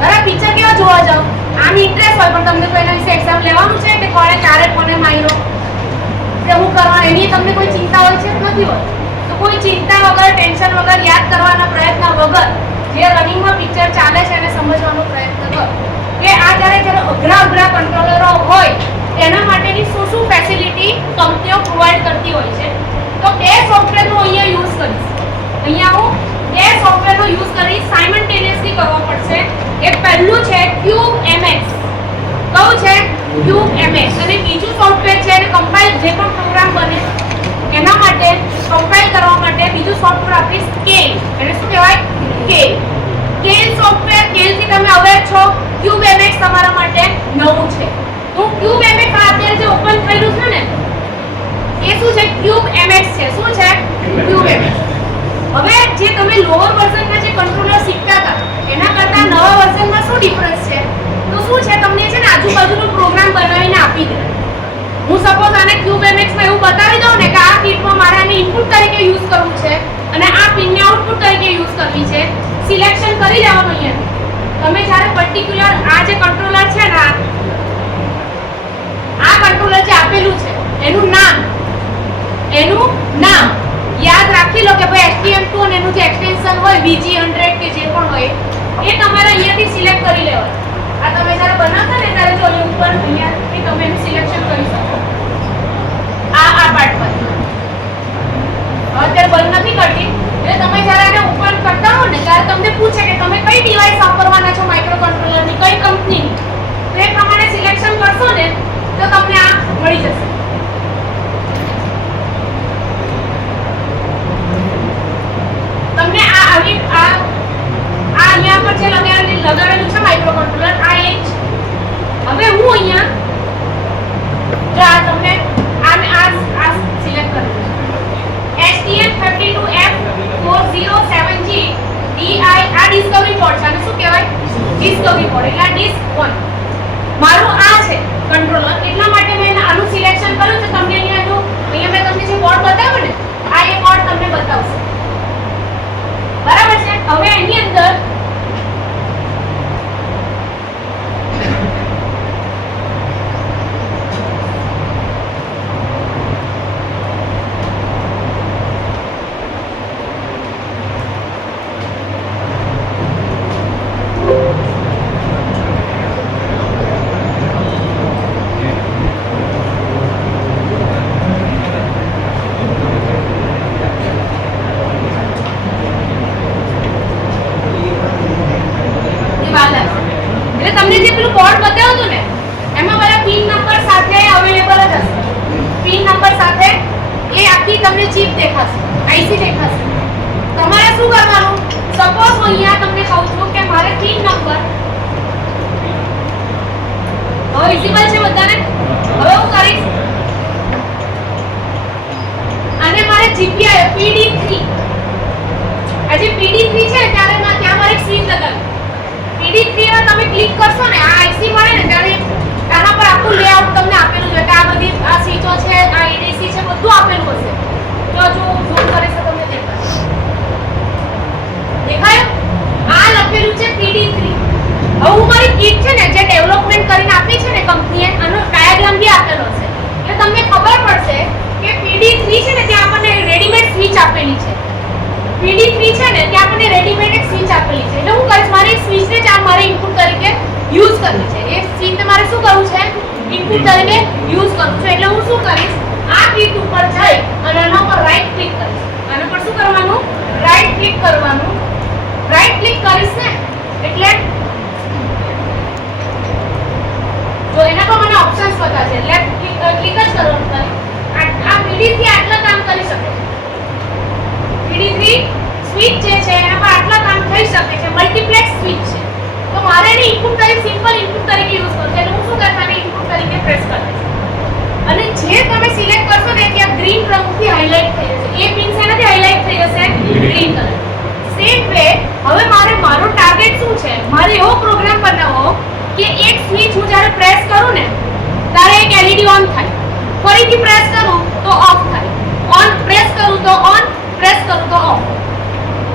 બરાબર, પિક્ચર કેવા જોવા જાઓ, આમ ઇન્ટરેસ્ટ હોય પણ તમને કોઈ એના વિશે એક્ઝામ લેવાનું છે કે કોણે ક્યારે કોને માર્યો કે હું કરવાનું, એની તમને કોઈ ચિંતા હોય છે? નથી હોય. તો કોઈ ચિંતા વગર, ટેન્શન વગર, યાદ કરવાના પ્રયત્ન વગર જે રનિંગમાં પિક્ચર ચાલે છે એને સમજવાનો પ્રયત્ન કરો કે આ જ્યારે અઘરા કંટ્રોલરો હોય તેના માટેની શું ફેસિલિટી કંપનીઓ પ્રોવાઈડ કરતી હોય છે. તો એ સોફ્ટવેરનો અહીંયા યુઝ કરીશ. અહીંયા હું એ સોફ્ટવેરનો યુઝ કરી સાયમલ્ટેનિયસલી કરવો પડશે. એક પહેલું છે CubeMX. કયું છે? CubeMX. અને બીજું સોફ્ટવેર છે એને કમ્પાઇલ, જે પણ પ્રોગ્રામ બને એના માટે કમ્પાઇલ કરવા માટે બીજું સોફ્ટવેર આપીશ Kale. એને શું કહેવાય? Kale. Kale સોફ્ટવેર, Kale થી તમે અવેર છો. CubeMX તમારા માટે નવું છે. તો CubeMX અત્યારે જે ઓપન થયેલું છે ને એ શું છે? CubeMX છે. શું છે? CubeMX. હવે જે તમે લોઅર વર્ઝનના જે કંટ્રોલર શીખતા હતા એના કરતા નવા વર્ઝનમાં શું ડિફરન્સ છે? તો શું છે, તમને છે ને આજુબાજુનો પ્રોગ્રામ બનાવીને આપી દે. હું સપોઝ આને CubeMX માં એવું બતાવી દઉં ને કે આ કિટમાં મારે આને ઇનપુટ તરીકે યુઝ કરવું છે અને આ પિનને આઉટપુટ તરીકે યુઝ કરવી છે. સિલેક્શન કરી લેવાનું અહીંયા. તમે જ્યારે પર્ટિક્યુલર આ જે કંટ્રોલર છે ને આ કંટ્રોલર જે આપેલું છે એનું નામ યાદ રાખી લો કે ભાઈ STM2 અને એનું જે એક્સટેન્શન હોય VG100 કે જે પણ હોય એ તમારે અહીંયાથી સિલેક્ટ કરી લેવાનું. આ તમે જ્યારે બનાવતા ને ત્યારે જો અહીં ઉપર અહીંયાથી તમે એનું સિલેક્શન કરી શકો. આ પાર્ટ પર અત્યારે બંધ નથી કરતી, એટલે તમે જ્યારે આને ઓપન કરતા હો ને ત્યારે તમને પૂછે કે તમે કઈ ડિવાઇસ વાપરવાના છો, માઇક્રો કંટ્રોલરની કઈ કંપનીની, તો એ પ્રમાણે સિલેક્શન કરશો ને તો તમને આ મળી જશે. તમને આ અહીંયા પર જે લગાવેલું છે માઇક્રો કંટ્રોલર, આ એ જ. હવે હું અહીંયા જો આ તમને આ સિલેક્ટ કરેલું છે STM32F407G DI. આ ડિસ્કવરી પોર્ટ છે. આને શું કહેવાય? Discovery port. એટલે આ ડિસ્ક 1 મારું આ છે કંટ્રોલર. એટલા માટે મેં આનું સિલેક્શન કર્યું છે. તમને અહીંયા મેં તમને જે પોર્ટ બતાવ્યો ને આ એ પોર્ટ તમને બતાવશે. બરાબર છે. હવે એની અંદર એટલે તમને જે પેલું બોર્ડ બતાવ્યું હતું ને એમાં બધા પિન નંબર સાથે અવેલેબલ જ હશે. પિન નંબર સાથે એ આખી તમને ચિપ દેખાશે, આઈસી દેખાશે. તમારે શું કરવાનું, સપોઝ હું અહીંયા તમને કહું છું કે મારે પિન નંબર હવે વિઝિબલ છે બધાને. હવે હું કરીશ અને મારે જીપીઆઈ PD3 આ જે PD3 છે ત્યારે ત્યાં મારે એક સ્વિચ લગાવી. PD3 માં તમે ક્લિક કરશો ને આ આઈસી મળે ને ત્યારે આના પર આખું લેઆઉટ તમને આપેલું છે કે આ બધી આ સ્વિચો છે, આ એડીસી છે, બધું આપેલું હશે. જો ઝૂમ કરીશ તો તમને દેખાય. આ લખેલું છે PD3. હવે હું મારી કિટ છે ને જે ડેવલપમેન્ટ કરીને આપી છે ને કંપનીએ આનો ડાયાગ્રામ બી આપેલો છે એટલે તમને ખબર પડશે કે PD3 છે ને ત્યાં આપણને રેડીમેડ સ્વિચ આપેલી છે. PD3 છે ને ત્યાં આપણને રેડીમેડ એક સ્વિચ આપેલી છે. એટલે હું કરીશ મારે એક સ્વિચને જ મારે ઇનપુટ તરીકે યુઝ કરવી છે. એ સ્વિચને મારે શું કરવું છે, ઇનપુટ તરીકે યુઝ કરવું છે. એટલે હું શું કરીશ, આ કિટ ઉપર જઈ અને આના પર રાઈટ ક્લિક કરીશ. આના પર શું કરવાનું, રાઈટ ક્લિક કરવાનું. રાઈટ ક્લિક કરીશ ને એટલે જો એના પર મને ઓપ્શન્સ બતાવશે એટલે ક્લિક જ કરવાનું ખાલી. આ PD3 આટલા કામ કરી શકે છે. PD3 સ્વિચ જે છે એના પર આટલા કામ થઈ શકે છે. મલ્ટીપ્લેક્સ સ્વિચ છે તો મારે એને ઇનપુટ તરીકે સિમ્પલ ઇનપુટ તરીકે યુઝ કરવું છે. એટલે હું શું કરીશ, આને ઇનપુટ તરીકે પ્રેસ કરી દઈશ અને જે તમે સિલેક્ટ કરશો ને ત્યાં ગ્રીન રંગથી હાઇલાઇટ થઈ જશે. એ પિન શેનાથી હાઇલાઇટ થઈ જશે, ગ્રીન કલર. સેમ વે હવે મારો ટાર્ગેટ શું છે, મારે એવો પ્રોગ્રામ બનાવવો કે એક સ્વિચ હું જ્યારે પ્રેસ કરું ને ત્યારે એક LED ઓન થાય, ફરીથી પ્રેસ કરું તો ઓફ થાય, ઓન પ્રેસ કરું તો ઓન, પ્રેસ કરું તો ઓફ.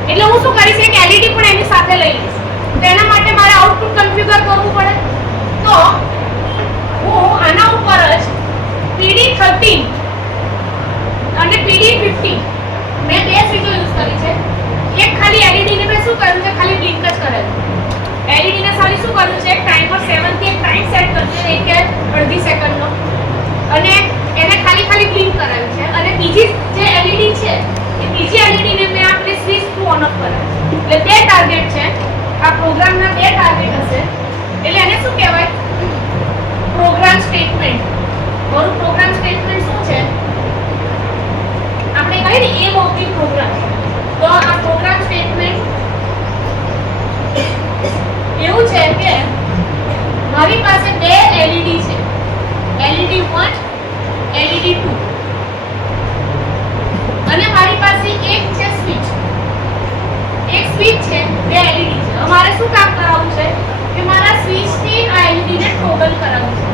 એટલે હું શું કરીશ, એક LED પણ એની સાથે લઈ લઈશ. તો એના માટે મારે આઉટપુટ કન્ફિગર કરવું પડે. તો હું આના ઉપર જ PD13 અને PD15 મેં બે સ્વિચો યુઝ કરી છે. એક ખાલી LED ને મેં શું કર્યું છે, ખાલી બ્લિંક જ કરેલું. LED ને ખાલી શું કર્યું છે, ટાઈમર 7 થી એક ટાઈમ સેટ કર્યો છે, એક કે અડધી સેકન્ડનો, અને એને ખાલી બ્લિંક કરાવ્યું છે. અને બીજી જે LED છે એ બીજી LED ને મેં આપણે સ્વિચ ટુ ઓન ઓફ કરાવ્યું. એટલે બે ટાર્ગેટ છે આ પ્રોગ્રામના, બે ટાર્ગેટ હશે. એટલે એને શું કહેવાય, પ્રોગ્રામ સ્ટેટમેન્ટ. મારું પ્રોગ્રામ સ્ટેટમેન્ટ શું છે, આપણે કહીએ ને એમ ઓફ ધી પ્રોગ્રામ. તો આ પ્રોગ્રામ સ્ટેટમેન્ટ એવું છે કે મારી પાસે બે LED છે, LED1 LED2, અને મારી પાસે એક છે સ્વિચ. એક સ્વિચ છે, બે LED છે. હવે મારે શું કામ કરાવવું છે કે મારા સ્વિચથી આ LED ને ટોગલ કરાવવું છે.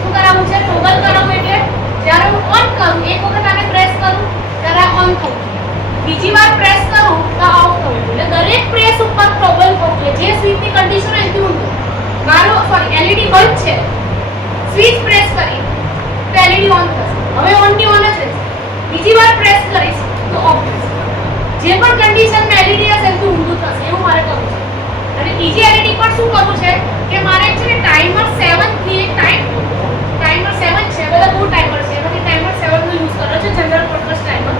શું કરાવવું છે, ટોગલ કરાવવું. એટલે જ્યારે હું ઓન કરું, એક વખત આને પ્રેસ કરું ત્યારે ઓન થવું, બીજી વાર પ્રેસ કરું તો ઓફ થવું. એટલે દરેક પ્રેસ ઉપર ટોગલ થવું જોઈએ. જે સ્વિચની કન્ડિશન એથી ઊંધું. મારો LED બંધ છે, સ્વિચ પ્રેસ કરી તો LED ઓન થશે. હવે ઓન ની ઓન જ રહેશે. બીજી વાર પ્રેસ કરીશ તો ઓફ થશે. જે પણ કન્ડિશન LED હશે એથી ઊંધું થશે. એવું મારે કરવું છે. અને બીજી LED પર શું કરવું છે કે મારે છે ને ટાઈમર 7 થી એક ટાઈમર 7 છે, બધા બહુ ટાઈમર છે, એમાંથી ટાઈમર 7 નો યુઝ કરો છો, જનરલ પર્પઝ ટાઈમર.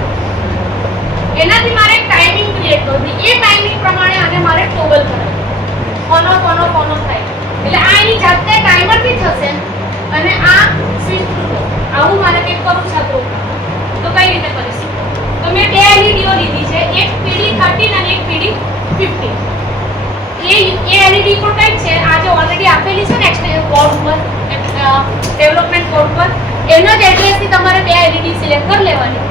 એનાથી મારે એક ટાઈમિંગ ક્રિએટ કરવી. એ ટાઈમિંગ પ્રમાણે આને મારે ટોગલ કરવું, ઓન ઓફ થાય. એટલે આ એની જાતે ટાઈમર થી થશે અને આ સ્વિચ થશે. આવું મારે કંઈક કરવું છે પ્રોગ્રામ. તો કઈ રીતે કરીશું, તો મેં બે LEDઓ લીધી છે, એક PD13 અને એક PD15. એ LED પણ કઈ છે, આ જે ઓલરેડી આપેલી છે ને એક્સટેન્શન બોર્ડ ઉપર, ડેવલપમેન્ટ બોર્ડ પર, એના જ એડ્રેસથી તમારે બે LED સિલેક્ટ કરી લેવાની.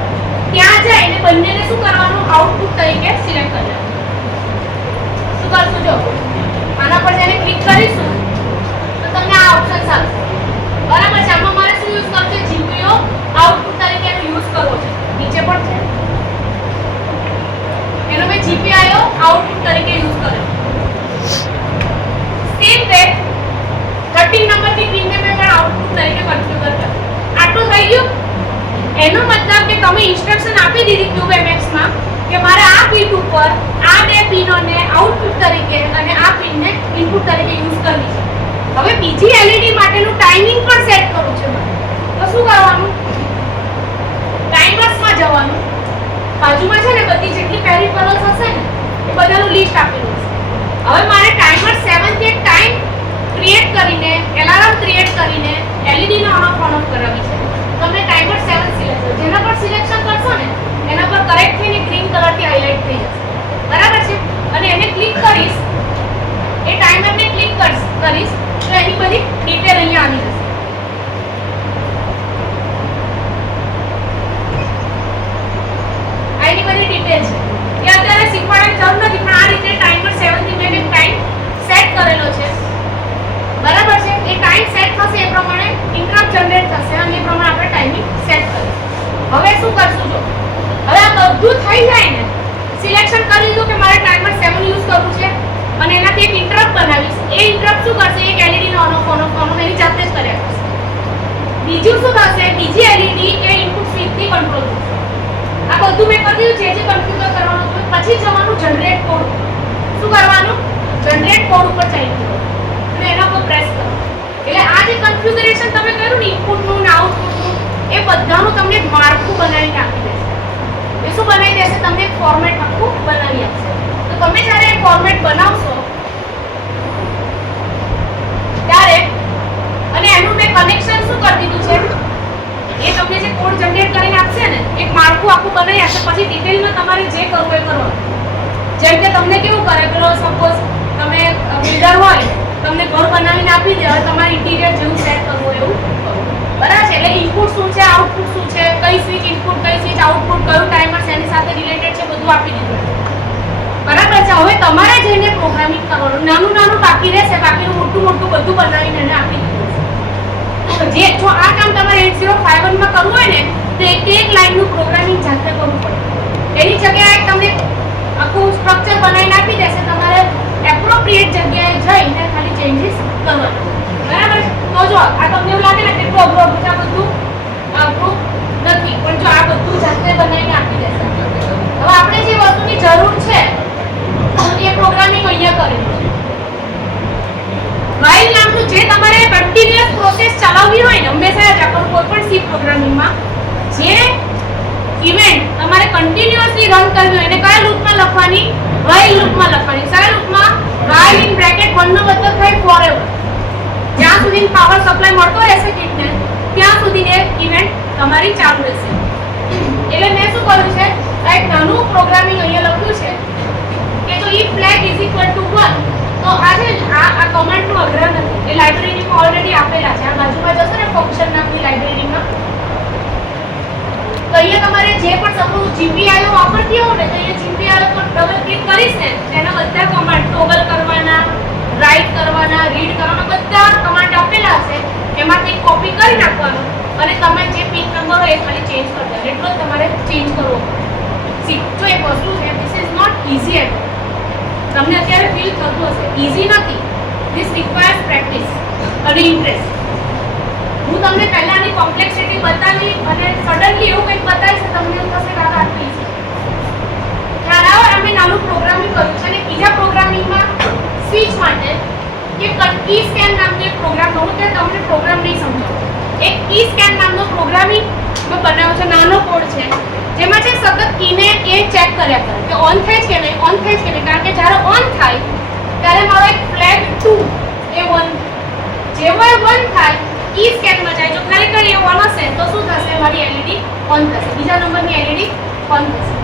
ત્યાં જઈને બંનેને શું કરવાનું, આઉટપુટ તરીકે સિલેક્ટ કરી લેવાનું. શું કરશું, જો આના પર જઈને ક્લિક કરીશું તો તમને આ ઓપ્શન આવશે. બરાબર છે. આમાં મારે શું યુઝ કરવું છે, GPIO આઉટપુટ તરીકે એનો યુઝ કરવો છે. નીચે પણ છે એનો મેં GPIO આઉટપુટ તરીકે યુઝ કર્યો. સેમ વે 13 નંબરની પિનને મેં પણ આઉટપુટ તરીકે કન્ફિગર કર્યો. આટલું થઈ ગયું. એનો મતલબ કે તમે ઇન્સ્ટ્રક્શન આપી દીધી QMX માં કે મારે આ પિન ઉપર આ બે પિનોને આઉટપુટ તરીકે અને આ પિનને ઇનપુટ તરીકે યુઝ કરવી છે. હવે બીજી LED માટેનું ટાઈમિંગ પણ સેટ કરવું છે મારે. તો શું કરવાનું, ટાઈમર્સમાં જવાનું. બાજુમાં છે ને બધી જેટલી પેરિફેરલ્સ હશે ને એ બધાનું લિસ્ટ આપેલું હશે. હવે મારે ટાઈમર 7 થી એક ટાઈમ કરીશ તો એની બધી ડિટેલ અહીંયા આવી જશે. આની બધી ડિટેલ છે એ અત્યારે શીખવાડવાની જરૂર નથી, પણ આ રીતે ટાઈમર 7 થી મેં એક ટાઈમ સેટ કરેલો છે, બરાબર છે. એ ટાઈમ સેટ થશે એ પ્રમાણે ઇન્ટરપ્ટ જનરેટ થશે અને એ પ્રમાણે આપણે ટાઈમિંગ સેટ કરીશું. હવે શું કરશું? જો હવે આ બધું થઈ જાય ને, સિલેક્શન કરી લીધું કે મારે ટાઈમર 7 યુઝ કરવું છે અને એનાથી એક ઇન્ટરપ્ટ બનાવીશ. એ ઇન્ટરપ્ટ શું કરશે? એક LED નો ઓન ઓફ એની જાતે જ કર્યા કરશે. બીજું શું થશે? બીજી LED એ ઇનપુટ સ્વિચ થી કંટ્રોલ થશે. આ બધું મેં કરી દીધું, જે કન્ફિગર કરવાનું હતું. પછી જવાનું જનરેટ કોડ. શું કરવાનું? જનરેટ કોડ ઉપર ચાલી જવાનું અને એના પર પ્રેસ કરવાનું. એટલે આ જે કન્ફિગરેશન તમે કર્યું ને ઇનપુટનું ને આઉટપુટનું, એ બધાનું તમને એક માળખું બનાવીને આપી દેશે. એ શું બનાવી દેશે? તમને એક ફોર્મેટ આખું બનાવી આપશે. તો તમે જ્યારે એ ફોર્મેટ બનાવશો ત્યારે, અને એનું મેં કનેક્શન શું કરી દીધું છે, એ તમને જે કોડ જનરેટ કરીને આપશે ને, એક માળખું આખું બનાવી આપશે. પછી ડિટેલમાં તમારે જે કરવું એ કરવાનું. જેમ કે તમને કેવું કરે, પેલો સપોઝ તમે બિલ્ડર હોય, તમને ઘર બનાવીને આપી દે, હવે તમારે ઇન્ટિરિયર જેવું સેટ કરવું એવું કરો, બરાબર છે. એટલે ઇનપુટ શું છે, આઉટપુટ શું છે, કઈ સ્વિચ ઇનપુટ, કઈ સ્વિચ આઉટપુટ, કયું ટાઈમર એની સાથે રિલેટેડ છે, બધું આપી દીધું, બરાબર છે. હવે તમારે જઈને પ્રોગ્રામિંગ કરવાનું. નાનું નાનું બાકી રહેશે, બાકીનું મોટું મોટું બધું બનાવીને એને આપી દીધું. જે જો આ કામ તમારે 8051 માં કરવું હોય ને, તો એક લાઈનનું પ્રોગ્રામિંગ જાતે કરવું પડે. એની જગ્યાએ તમને આખું સ્ટ્રક્ચર બનાવીને આપી દેશે, તમારે એપ્રોપ્રિએટ જગ્યાએ જઈને ખાલી ચેન્જીસ કરવાના, બરાબર. તો જો આ તમને એવું લાગે ને કેટલું અઘરું છે, આ બધું અઘરું નથી, પણ જો આ બધું જાતે બનાવીને આપી દેશે. હવે આપણે જે વસ્તુની જરૂર છે એ પ્રોગ્રામિંગ અહીંયા કરેલું છે. while નામનું જે તમારે કન્ટિન્યુઅસ પ્રોસેસ ચલાવવી હોય ને, હંમેશા યાદ રાખો કોઈ પણ સી પ્રોગ્રામિંગમાં જે ઇવેન્ટ તમારે કન્ટિન્યુઅસલી રન કરવી હોય એને કયા લૂપમાં લખવાની? while લૂપમાં લખવાની. કયા લૂપમાં? while in bracket 1 નો મતલબ થાય forever. જ્યાં સુધી પાવર સપ્લાય મળતો રહેશે કિટને, ત્યાં સુધી એ ઇવેન્ટ તમારી ચાલુ રહેશે. એટલે મેં શું કર્યું છે, એક નાનું પ્રોગ્રામિંગ અહીંયા લખ્યું છે કે જો if flag is equal to 1, તો આ કમાન્ડનું અગ્રહ નથી, એ લાઇબ્રેરીમાં ઓલરેડી આપેલા છે. આ બાજુમાં જશો ને ફંક્શન નામની લાઇબ્રેરીમાં, તો અહીંયા તમારે જે પણ સપોઝ GPIO વાપરતી હો ને, તો અહીંયા GPIO પર ડબલ ક્લિક કરીશ ને, એના બધા કમાન્ડ ટોગલ કરવાના, રાઈટ કરવાના, રીડ કરવાના, બધા કમાન્ડ આપેલા હશે. એમાંથી કોપી કરી નાખવાનો અને તમે જે પિન નંબર હોય એ ખાલી ચેન્જ કરી દેવાનો. એટલો જ તમારે ચેન્જ કરવો પડે. જો એક વસ્તુ છે, this is not easy at all. તમને અત્યારે ફીલ થતું હશે ઈઝી નથી. ધીસ રિક્વાયર્સ પ્રેક્ટિસ અને ઇન્ટરેસ્ટ. હું તમને પહેલાની કોમ્પ્લેક્સિટી બતાવી અને સડનલી એવું કંઈક બતાવીશ, તમને એવું થશે કે આ આટલું ઈઝી. ખ્યાલ આવે? અમે નાનું પ્રોગ્રામિંગ કર્યું છે અને બીજા પ્રોગ્રામિંગમાં સ્વિચ માટે એક કી સ્કેન નામનો એક પ્રોગ્રામ હું તમને પ્રોગ્રામ નહીં સમજાવું. એક કી સ્કેન નામનો પ્રોગ્રામિંગ મેં બનાવ્યો છે, નાનો કોડ છે, જેમાં છે સતત કીને એ ચેક કર્યા કરે કે ઓન થાય છે કે નહીં, ઓન થાય છે કે નહીં. કારણ કે જ્યારે ઓન થાય ત્યારે મારો એક ફ્લેગ 2 એ 1, જેવો એ 1 થાય કી સ્કેનમાં જાય. જો ખરેખર એ ઓન હશે તો શું થશે? મારી LED ઓન થશે, બીજા નંબરની LED ઓન થશે.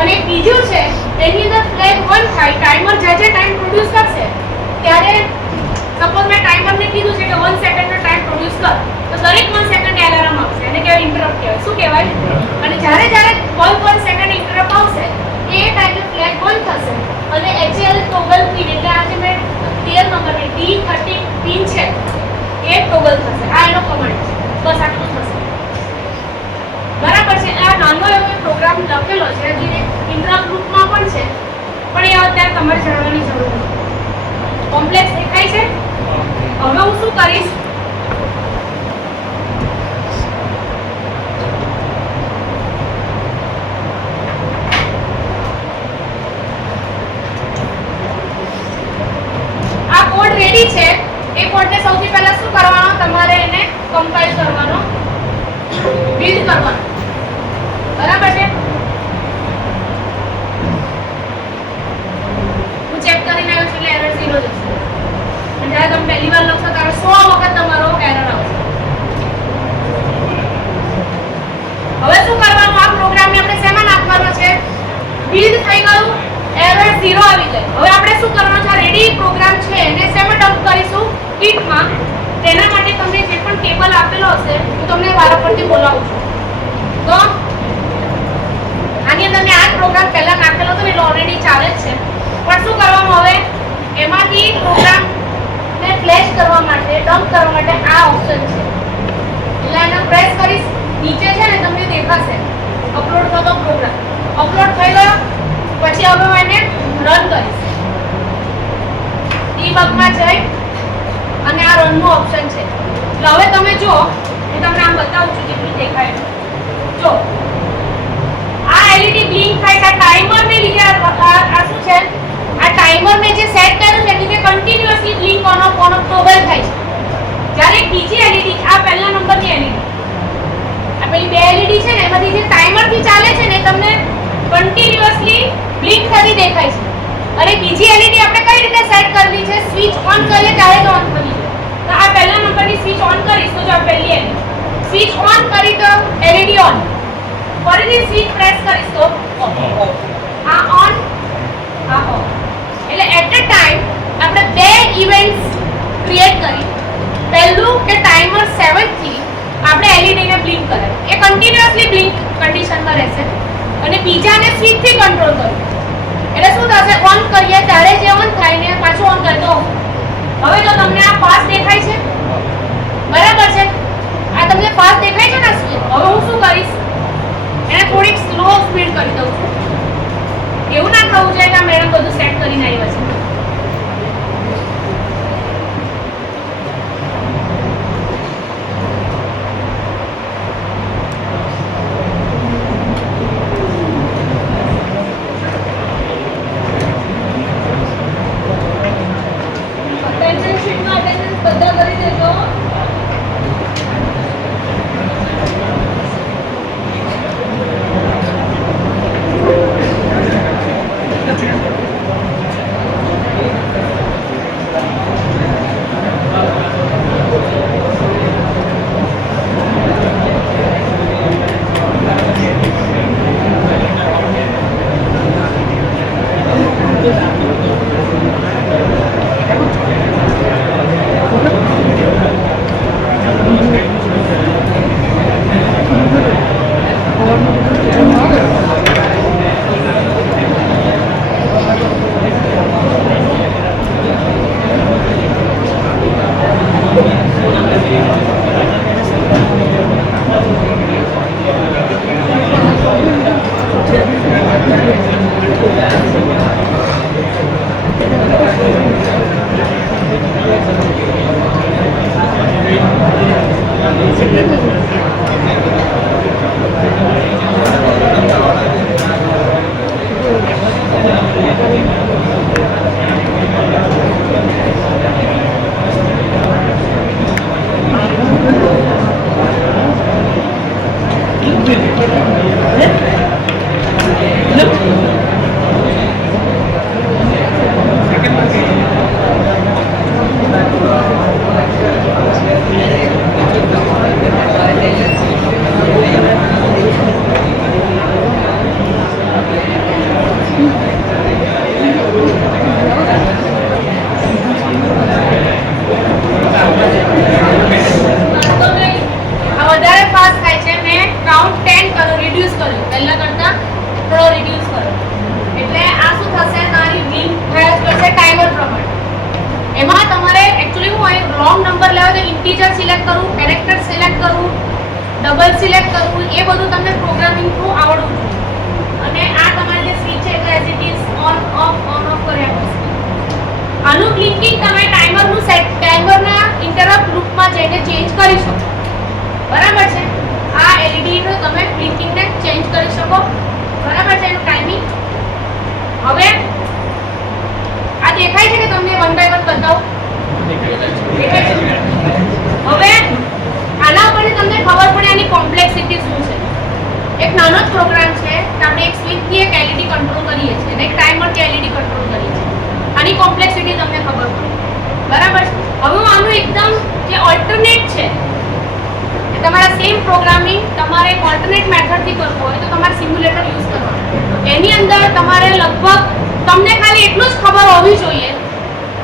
અને બીજું છે એની અંદર ફ્લેગ 1 થાય, ટાઈમર જે ટાઈમ પ્રોડ્યુસ કરશે ત્યારે સપોઝ મેં ટાઈમરને કીધું છે કે 1 સેકન્ડનો ટાઈમ પ્રોડ્યુસ કર, તો દરેક 1 સેકન્ડ એલાર્મ આવશે. એને કહેવાય ઇન્ટરપ્ટ કહેવાય. શું કહેવાય? અને જ્યારે 1 સેકન્ડ ઇન્ટરપ્ટ આવશે એ ટાઈમે ફ્લેગ બંધ થશે અને HL ટોગલ પિન, એટલે આ જે મેં 13 નંબર D13 પિન છે એ ટોગલ થશે. આ એનો કમાન્ડ છે. બસ આટલું થશે, બરાબર છે. આ નાનો એવો પ્રોગ્રામ લખેલો છે, જે ઇન્ટરપ્ટ ગ્રુપમાં પણ છે, પણ એ અત્યારે તમારે જાણવાની જરૂર નથી. કોમ્પ્લેક્સ દેખાય છે? હવે હું શું કરીશ, આ કોડ રેડી છે. એ કોડને સૌથી પહેલા શું કરવાનો? તમારે એને કમ્પાઇલ કરવાનો, બિલ્ડ કરવાનો, બરાબર છે. હું ચેક કરીને આવ્યો છું એટલે એરર 0 જ હશે. અને જ્યારે તમે પહેલી વાર લખશો ત્યારે 100 વખત તમારો એરર આવશે. હવે શું કરવાનું? આ પ્રોગ્રામને આપણે શેમાં નાખવાનો છે? બિલ્ડ થઈ ગયું, એરર 0 આવી ગઈ. હવે આપણે શું કરવાનું છે? રેડી પ્રોગ્રામ છે એને શેમાં ડમ્પ કરીશું? ફ્લેશ કરવા માટે, ડમ્પ કરવા માટે આ ઓપ્શન છે. એટલે આને પ્રેસ કરીશ, નીચે છે ને તમને દેખાશે અપલોડ થતો પ્રોગ્રામ. અપલોડ થઈ ગયો પછી હવે હું એને રન કરીશ. ડીબગમાં જઈ અને આ રનનું ઓપ્શન છે. એટલે હવે તમે જો, હું તમને આમ બતાવું છું જેટલું દેખાય. જો આ એલઈડી બ્લિંક થાય છે. ટાઈમર ને લીધે આ શું છે, આ ટાઈમર ને જે સેટ કર્યું છે એટલે કે continuously blink on of toggle થાય છે. જ્યારે બીજી એલઈડી, આ પહેલા નંબરની એલઈડી, આ પેલી બે એલઈડી છે ને એમાંથી જે ટાઈમર થી ચાલે છે ને તમને કન્ટિન્યુઅસલી બ્લિંક થતી દેખાય છે. અને બીજી એલઈડી આપણે કઈ રીતે સેટ કરવી છે, સ્વિચ ઓન કરીએ ત્યારે જ ઓન થવી છે. તો આ પહેલા નંબરની સ્વિચ ઓન કરીશ તો જો આ પહેલી એલઈડી સ્વિચ ઓન કરી તો એલઈડી ઓન, ફરીથી સ્વિચ પ્રેસ કરીશ તો આ ઓન, આ ઓફ. એટલે એટ અ ટાઈમ આપણે બે ઇવેન્ટ્સ ક્રિએટ કરી. પહેલું કે ટાઈમર 7 થી આપણે એલઈડી ને બ્લિંક કરે, એ કન્ટિન્યુઅસલી બ્લિંક કન્ડિશનમાં રહેશે. અને બીજાને સ્વિચ થી કંટ્રોલ કરવું. એટલે શું થશે, ઓન કરીએ ત્યારે જે ઓન થાય ને પાછું ઓન કરે તો. હવે જો તમને આ ફાસ્ટ દેખાય છે, બરાબર છે, આ તમને ફાસ્ટ દેખાય છે ને સ્વિચ. હવે હું શું કરીશ, એને થોડીક સ્લો સ્પીડ કરી દઉં છું. એવું ના થવું જોઈએ કે આ મેડમ બધું સેટ કરીને આવ્યા છે. ડબલ સિલેક્ટ કરવું, એ બધું તમને પ્રોગ્રામિંગ થ્રુ આવડવું જોઈએ. અને આ તમારી જે સ્વિચ છે as it is on of કર્યા કરશે. આનું બ્લિંકિંગ તમે ટાઈમરનું સેટ, ટાઈમરના ઇન્ટરપ્ટ લૂપમાં જઈને ચેન્જ કરી શકો. બરાબર છે. આ એલઈડી નું તમે બ્લિંકિંગને ચેન્જ કરી શકો. બરાબર છે, એનું ટાઈમિંગ. હવે આ દેખાય છે કે તમને વન બાય વન બતાવું? દેખાય છે. હવે આના પરથી તમને ખબર પડે આની કોમ્પ્લેક્સિટી શું છે. એક નાનો જ પ્રોગ્રામ છે કે આપણે એક સ્વિચથી એક એલઈડી કંટ્રોલ કરીએ છીએ અને એક ટાઈમરથી એલઈડી કંટ્રોલ કરીએ છીએ. આની કોમ્પ્લેક્સિટી તમને ખબર પડે. બરાબર છે. હવે હું આનું એકદમ જે ઓલ્ટરનેટ છે, તમારા સેમ પ્રોગ્રામિંગ તમારે એક ઓલ્ટરનેટ મેથડથી કરવું હોય તો તમારે સિમ્યુલેટર યુઝ કરવાનું. એની અંદર તમારે લગભગ તમને ખાલી એટલું જ ખબર હોવી જોઈએ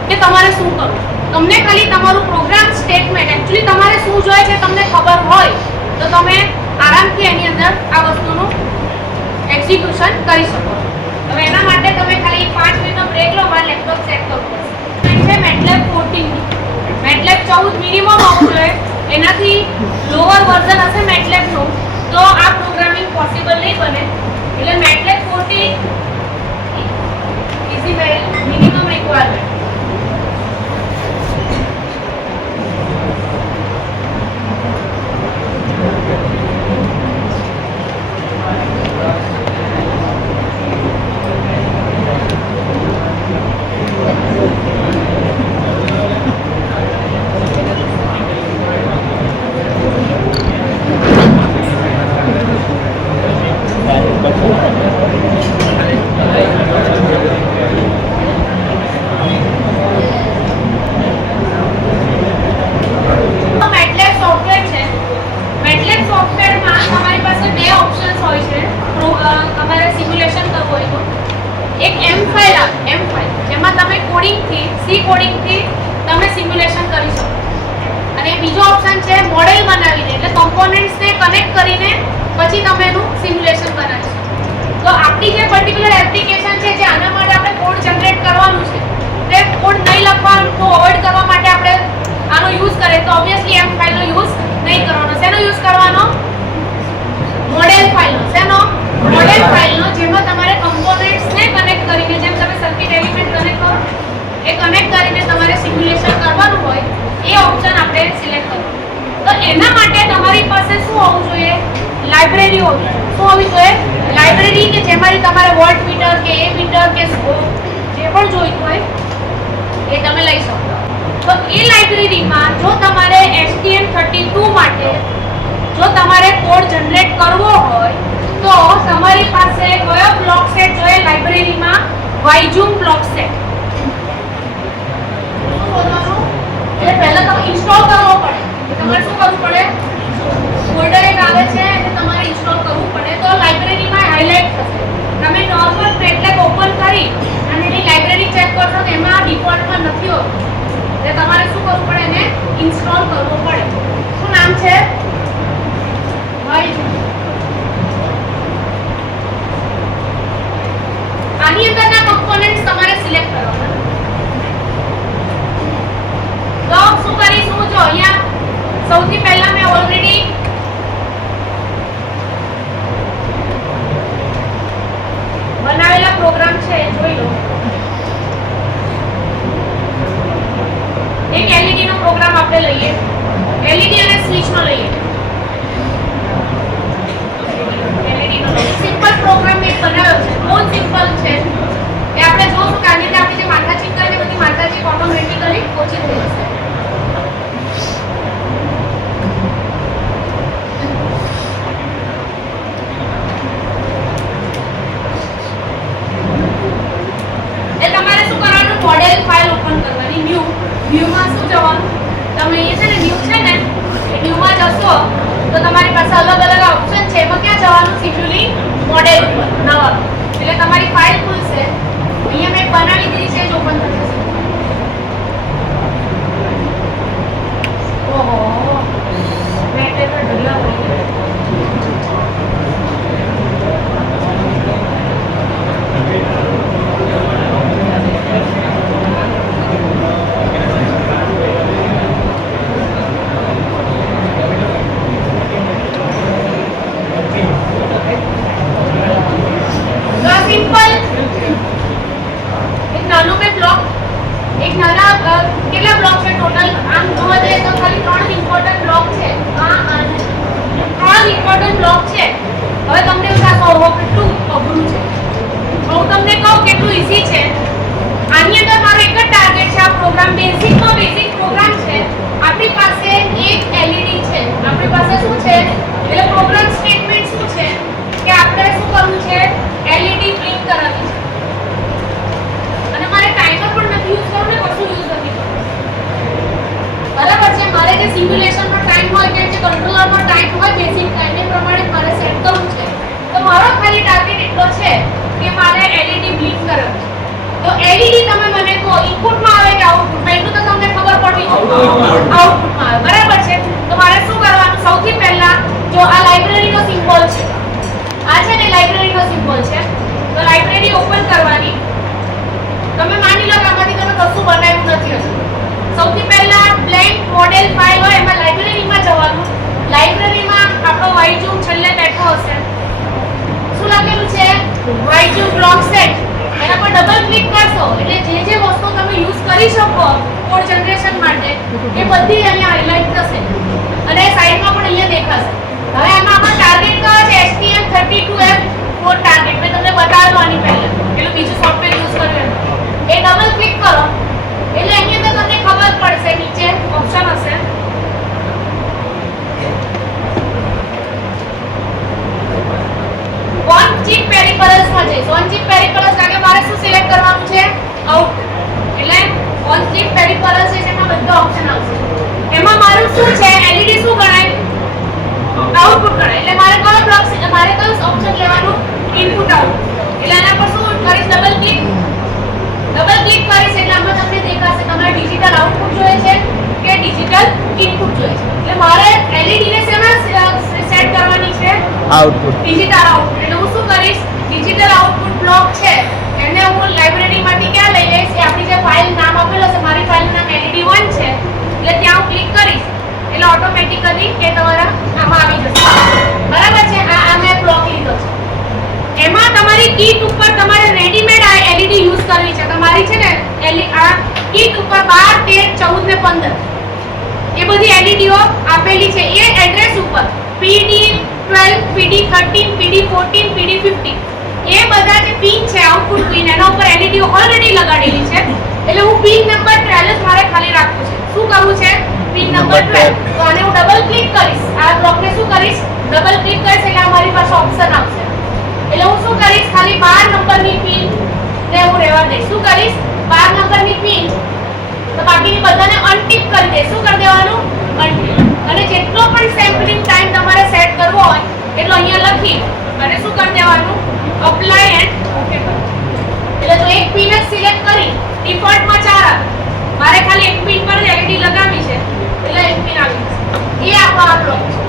કે તમારે શું કરવું. તમને ખાલી તમારું પ્રોગ્રામ સ્ટેટમેન્ટ એકચ્યુઅલી તમારે શું જોઈએ છે તમને ખબર હોય તો તમે આરામથી એની અંદર આ વસ્તુનું એક્ઝિક્યુશન કરી શકો છો. હવે એના માટે તમે ખાલી 5 મિનિટનો બ્રેક લો, મારે લેપટોપ સેટ કરવું પડશે. છે MATLAB 14 ની. 14 મિનિમમ હોવું જોઈએ. એનાથી લોઅર વર્ઝન હશે MATLAB નું તો આ પ્રોગ્રામિંગ પોસિબલ નહીં બને. એટલે MATLAB 14 is the minimum requirement. Library હોવી જોઈએ. લાઇબ્રેરી કે જેમાં તમારે વોલ્ટ મીટર કે એ મીટર કે જે પણ જોઈતું હોય એ તમે લઈ શકો. તો એ લાઇબ્રેરીમાં જો તમારે STM32 માટે જો તમારે કોડ જનરેટ કરવો હોય તો તમારી પાસે કયો બ્લોક સેટ જોઈએ લાઇબ્રેરીમાં? વાયજુમ બ્લોક સેટ. એટલે પહેલા તમે ઇન્સ્ટોલ કરવો પડે. તમારે શું કરવું પડે? ફોલ્ડર એક આવે છે અને તમારે ઇન્સ્ટોલ કરવું પડે તો લાઇબ્રેરીમાં હાઇલાઇટ થશે. તમે નોર્મલ MATLAB ઓપન કરી અને એની લાઇબ્રેરી ચેક કરશો તો એમાં ડિફોલ્ટમાં નથી હોતું. એટલે તમારે શું કરવું પડે? એને ઇન્સ્ટોલ કરવું પડે. શું નામ છે? વાયજુમ. આની અંદરના કમ્પોનન્ટ્સ તમારે સિલેક્ટ કરવાના. તો શું કરીશું? જો અહીંયા સૌથી પહેલા મેં ઓલરેડી બનાવેલા પ્રોગ્રામ છે જોઈ લો. એક LED નો પ્રોગ્રામ આપણે લઈએ. LED અને સ્વિચ નો લઈએ. LED નો સિમ્પલ પ્રોગ્રામ મેં બનાવ્યો છે. બહુ સિમ્પલ છે. એ આપણે જોશું કે આની આપણે જે માથાચીક કરીને બધી માથાચીક ઓટોમેટિકલી ઓછી થઈ જશે. મોડેલ ફાઇલ ઓપન કરવાની. ન્યૂ માં શું જવાનું? તમે એ છે ને ન્યૂ છે ને એ ન્યૂ માં જશો તો તમારી પાસે અલગ અલગ ઓપ્શન છે. એમાં ક્યાં જવાનું? સિમ્પલી મોડેલ ઉપર નવા. એટલે તમારી ફાઇલ ખુલશે. અહીંયા મેં બનાવી દીધી છે જ ઓપન થઈ જશે. ઓહો મેં તે તો ઢગલા થઈ ગયા. સિમ્યુલેશનનો ટાઈમ હોય કે જે કંટ્રોલરનો ટાઈમ હોય બેસિક ટાઈમ એ પ્રમાણે મારે સેટ કરવું છે. તો મારો ખાલી ટાર્ગેટ એટલો છે કે મારે LED બ્લિંક કરવું છે. તો LED તમે મને કહો ઇનપુટમાં આવે કે આઉટપુટમાં? એટલું તો તમને ખબર પડવી જોઈએ. આઉટપુટમાં આવે. બરાબર છે. તો મારે શું કરવાનું? સૌથી પહેલા જો આ લાઇબ્રેરીનો સિમ્બોલ છે, આ છે ને લાઇબ્રેરીનો સિમ્બોલ છે, તો લાઇબ્રેરી ઓપન કરવાની. તમે માની લો કે આમાંથી તમે કશું બનાવ્યું નથી હજુ. સૌથી પહેલા બ્લેન્ક YTube બ્લોક સેટ એના પર ડબલ ક્લિક કરશો એટલે જે વસ્તુ તમે યુઝ કરી શકો કોડ જનરેશન માટે એ બધી અહીંયા હાઇલાઇટ થશે અને સાઈડમાં પણ અહીંયા દેખાશે. હવે આમાં આપણો ટાર્ગેટ કયો છે? STM32F કોડ ટાર્ગેટ મેં તમને બતાવ્યું આની પહેલા એટલે બીજું સોફ્ટવેર યુઝ કર્યું એ ડબલ ક્લિક કરો એટલે અહીંયા તો તમને ખબર પડશે નીચે ઓપ્શન હશે ઓન ચિપ પેરિફેરલ્સ માં જઈશ. ઓન ચિપ પેરિફેરલ્સ લાગે મારે શું સિલેક્ટ કરવાનું છે? આઉટ. એટલે ઓન ચિપ પેરિફેરલ્સ છે એમાં બધા ઓપ્શન આવશે. એમાં મારું શું છે? LED શું ગણાય? આઉટપુટ ગણાય. એટલે મારે કયો બ્લોક મારે કયો ઓપ્શન લેવાનું? Input out. એટલે આના પર શું કરીશ? ડબલ ક્લિક કરીશ એટલે આમાં તમને દેખાશે તમારે ડિજિટલ આઉટપુટ જોઈએ છે કે ડિજિટલ ઇનપુટ જોઈએ છે. એટલે મારે LED ને શેમાં સેટ કરવાની છે? આઉટપુટ. Digital output. એટલે હું શું કરીશ? ડિજિટલ આઉટપુટ બ્લોક છે એને હું લાઇબ્રેરીમાંથી ક્યાં લઈ લઈશ? એ આપણી જે ફાઇલ નામ આપેલું છે મારી ફાઇલનું નામ LED1 છે એટલે ત્યાં હું ક્લિક કરીશ એટલે ઓટોમેટિકલી એ તમારા આમાં આવી જશે. બરાબર છે? આ મેં બ્લોક લીધો છે. એમાં તમારી કીટ ઉપર તમારે રેડીમેડ આ LED યુઝ કરવી છે. તમારી છે ને આ કીટ ઉપર 12 13 14 ને 15 એ બધી LEDઓ આપેલી છે એ એડ્રેસ ઉપર PD12 PD13 PD14 PD15 એ બધા જે પિન છે આઉટપુટ પિન એના ઉપર LEDઓ ઓલરેડી લગાડેલી છે એટલે હું પિન નંબર 12 જ મારે ખાલી રાખવું છે. શું કરવું છે? Pin number 12. તો આને હું ડબલ ક્લિક કરીશ. આ બ્લોકને શું કરીશ? ડબલ ક્લિક કરીશ એટલે અમારી પાસે ઓપ્શન આવશે. એટલે હું શું કરીશ? ખાલી 12 નંબરની પિન ને હું રહેવા દઈશ. શું કરીશ? 12 નંબરની પિન તો બાકીની બધાને અનટિક કરી દે. શું કરી દેવાનું? અનટિક. અને જેટલો પણ સેમ્પલિંગ ટાઈમ તમારે સેટ કરવો હોય એટલો અહીંયા લખી અને શું કરી દેવાનું? અપ્લાય એન્ડ ઓકે કરો. એટલે જો એક પિન જ સિલેક્ટ કરી ડિફોલ્ટમાં 4 આવે મારે ખાલી એક પિન પર LED લગાવી છે એટલે એક પિન આવી જશે. એ આપણો આ બ્લોક છે.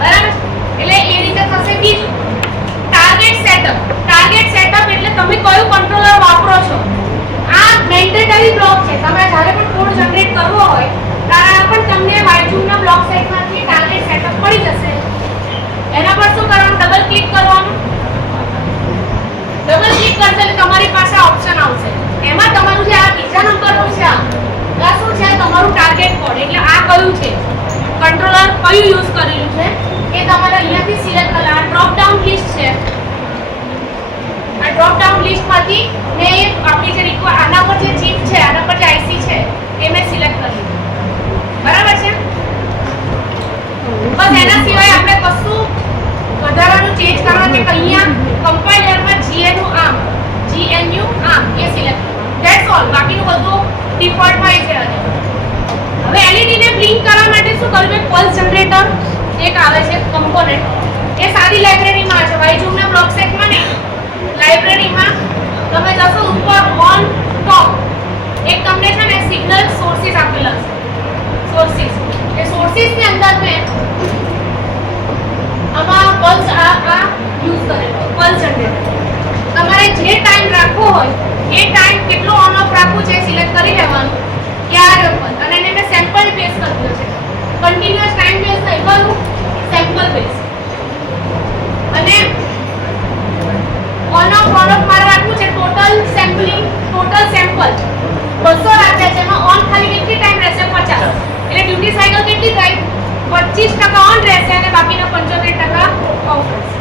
બરાબર? એટલે એ રીતે થશે. બીજું ટાર્ગેટ સેટઅપ. ટાર્ગેટ સેટઅપ એટલે તમે કયું કંટ્રોલર વાપરો છો આ મેન્ડેટરી બ્લોક છે. તમે જ્યારે પણ કોડ જનરેટ કરવો હોય ત્યારે પણ તમને YTube ના બ્લોક સેટમાંથી ટાર્ગેટ સેટઅપ મળી જશે. એના પર શું કરવાનું? ડબલ ક્લિક કરવાનું. ડબલ ક્લિક કરશો એટલે તમારી પાસે ઓપ્શન આવશે. એમાં તમારું જે આ બીજા નંબરનું છે આ શું છે? તમારું ટાર્ગેટ કોડ. એટલે આ કયું છે કંટ્રોલર કયું યુઝ કરેલું છે એ તમારે અહીંયાથી સિલેક્ટ કરવાનું. આ ડ્રોપ ડાઉન લિસ્ટ છે. આ ડ્રોપ ડાઉન લિસ્ટમાંથી મેં આપણી જે આના પર જે ચિપ છે આના પર જે IC છે એ મેં સિલેક્ટ કરી. બરાબર છે? બસ એના સિવાય આપણે કશું વધારાનું ચેન્જ કરવાનું છે કે અહીંયા કમ્પાઇલરમાં GNU આર્મ એ સિલેક્ટ કરવાનું. That's all. બાકીનું બધું ડિફોલ્ટમાં એ છે. હવે LED ને બ્લિંક કરવા માટે શું કરવું? પલ્સ જનરેટર એક આવે છે કમ્પોનન્ટ એ સાદી લાઇબ્રેરીમાં છે. YTube ના બ્લોક સેટમાં નહીં. લાઇબ્રેરીમાં તમે જશો ઉપર ઓન ટોપ એક તમને છે ને સિગ્નલ સોર્સિસ આપેલા છે. સોર્સિસ એ સોર્સિસ ની અંદર મેં આમાં પલ્સ આ યુઝ કરેલો પલ્સ જનરેટર. તમારે જે ટાઈમ રાખવો હોય એ ટાઈમ કેટલો ઓન ઓફ રાખવું છે સિલેક્ટ કરી લેવાનું. ક્યારે પણ અને એને મેં સેમ્પલ બેઝ કર્યો છે. કન્ટિન્યુઅસ ટાઈમ બેઝ નહીં કરું સેમ્પલ બેઝ. અને ઓન ઓફ મારે રાખવું છે ટોટલ સેમ્પલિંગ ટોટલ સેમ્પલ 200 રાખ્યા છે. એમાં ઓન ખાલી કેટલી ટાઈમ રહેશે? 50. એટલે ડ્યુટી સાયકલ કેટલી થાય? 25% ઓન રહેશે અને બાકીનો 75% ઓફ રહેશે.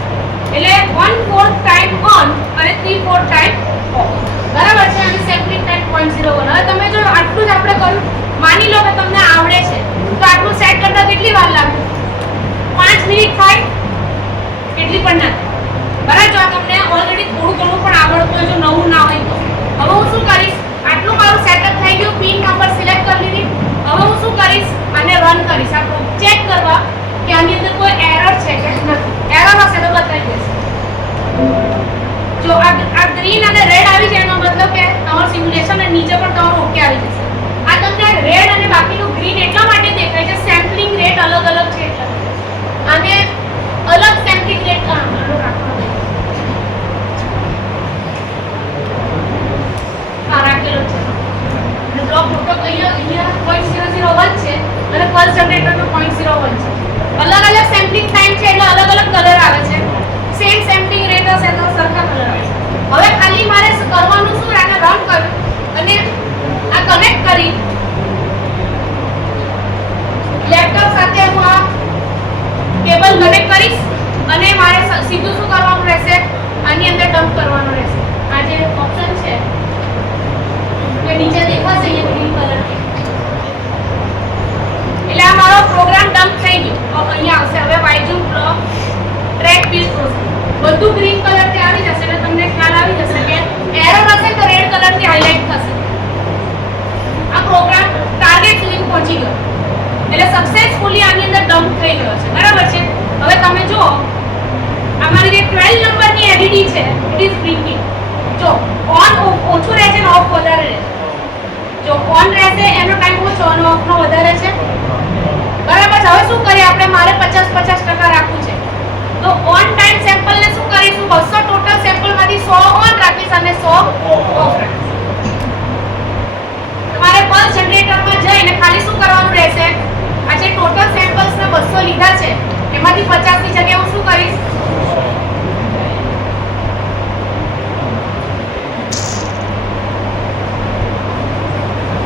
એટલે 1/4 ટાઈમ ઓન અને 3/4 ટાઈમ ઓફ. બરાબર છે? અને સેમ્પલિંગ ટાઈમ 0.01. હવે તમે જો આટલું જ આપણે કર્યું માની લો કે તમને આવડે છે તો આટલું સેટ કરતા કેટલી વાર લાગે? 5 મિનિટ થાય? કેટલી પણ ના થાય. બરાબર? જો તમને ઓલરેડી થોડું ઘણું પણ આવડતું હોય જો નવું ના હોય તો હવે હું શું કરીશ? આટલું મારું સેટઅપ થઈ ગયું. પિન નંબર સિલેક્ટ કરી લીધી. હવે હું શું કરીશ? આને રન કરીશ આપણું ચેક કરવા કે આની અંદર કોઈ એરર છે કે નથી. એરર હશે તો બતાવી દેશે. જો આ ગ્રીન અને રેડ આવી જાય એનો મતલબ કે તમારું સિમ્યુલેશન અને નીચે પણ તમારું ઓકે આવી જશે. આ તમને રેડ અને બાકીનું ગ્રીન એટલા માટે દેખાય છે સેમ્પલિંગ રેટ અલગ અલગ છે એટલે. આને અલગ સેમ્પલિંગ રેટ રાખવાનો. રાખેલો છે અને બ્લોક મોટો અહીંયા 0.001 છે અને પલ્સ જનરેટરનો 0.01 છે. અલગ અલગ સેમ્પલિંગ ટાઈમ છે એટલે અલગ અલગ કલર આવે છે. સેમ સેમ્પલિંગ રેટ હશે તો સરખા હવે ખાલી મારે કરવાનું શું, આને રન કર્યું અને આ કનેક્ટ કરી લેપટોપ સાથે હું આ કેબલ કનેક્ટ કરીશ અને મારે સીધું શું કરવાનું રહેશે, આની અંદર ડમ્પ કરવાનું રહેશે. આ જે ઓપ્શન છે કે નીચે દેખાશે અહીંયા ગ્રીન કલર, એટલે આ મારો પ્રોગ્રામ ડમ્પ થઈ ગયો. અહીંયા આવશે હવે વાયજુ બ્લોક ટ્રેક બિલ્ડ પ્રોસેસ, બધું ગ્રીન કલર થી આવી જશે એટલે તમને ખ્યાલ આવી જશે કે એરર હશે તો રેડ કલર થી હાઇલાઇટ થશે. આ પ્રોગ્રામ ટાર્ગેટ સુધી પહોંચી ગયો એટલે સક્સેસફુલી આની અંદર ડમ્પ થઈ ગયો છે. બરાબર છે. હવે તમે જો અમારી જે 12 નંબરની એલઈડી છે ઇટ ઇઝ બ્લિંકિંગ. જો ઓન ઓછું રહે છે ને ઓફ વધારે રહે છે. જો ઓન રહેશે એનો ટાઈમ ઓછો અને ઓફ નો વધારે છે. બરાબર છે. હવે શું કરીએ આપણે, મારે 50-50% રાખવું છે તો ઓન ટાઈમ સેમ્પલ ને શું કરીશું, 200 ટોટલ સેમ્પલ માંથી 100 ઓન રાખીશ અને 100 ઓફ રાખીશ. તમારે પલ્સ જનરેટરમાં જઈને ખાલી શું કરવાનું રહેશે, આ જે ટોટલ સેમ્પલ્સ ને 200 લીધા છે એમાંથી 50 ની જગ્યાએ હું શું કરીશ,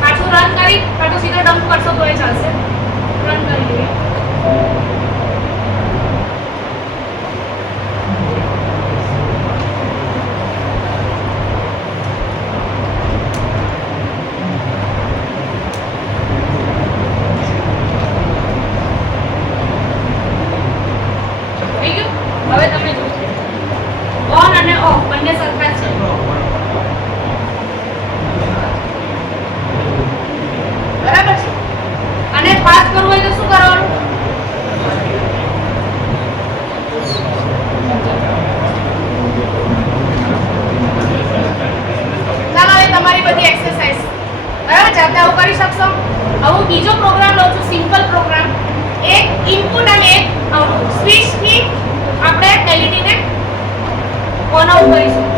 પાછું રન કરી કાં તો સીધો ડમ્પ કરશો તો એ ચાલશે. રન કરી લઈએ. હવે તમે જો ઓન અને ઓફ બંને સરખા છે. બરાબર છે. અને ફાસ્ટ કરવું હોય તો શું કરવાનું, ચાલો હવે તમારી બધી એક્સરસાઇઝ બરાબર જાતે આવું કરી શકશો. હવે હું બીજો પ્રોગ્રામ લઉં છું, સિમ્પલ પ્રોગ્રામ. એક ઇનપુટ અને એક આઉટપુટ સ્વિચ થી આપણે એલઈડી ને ઓન ઓફ કરીશું.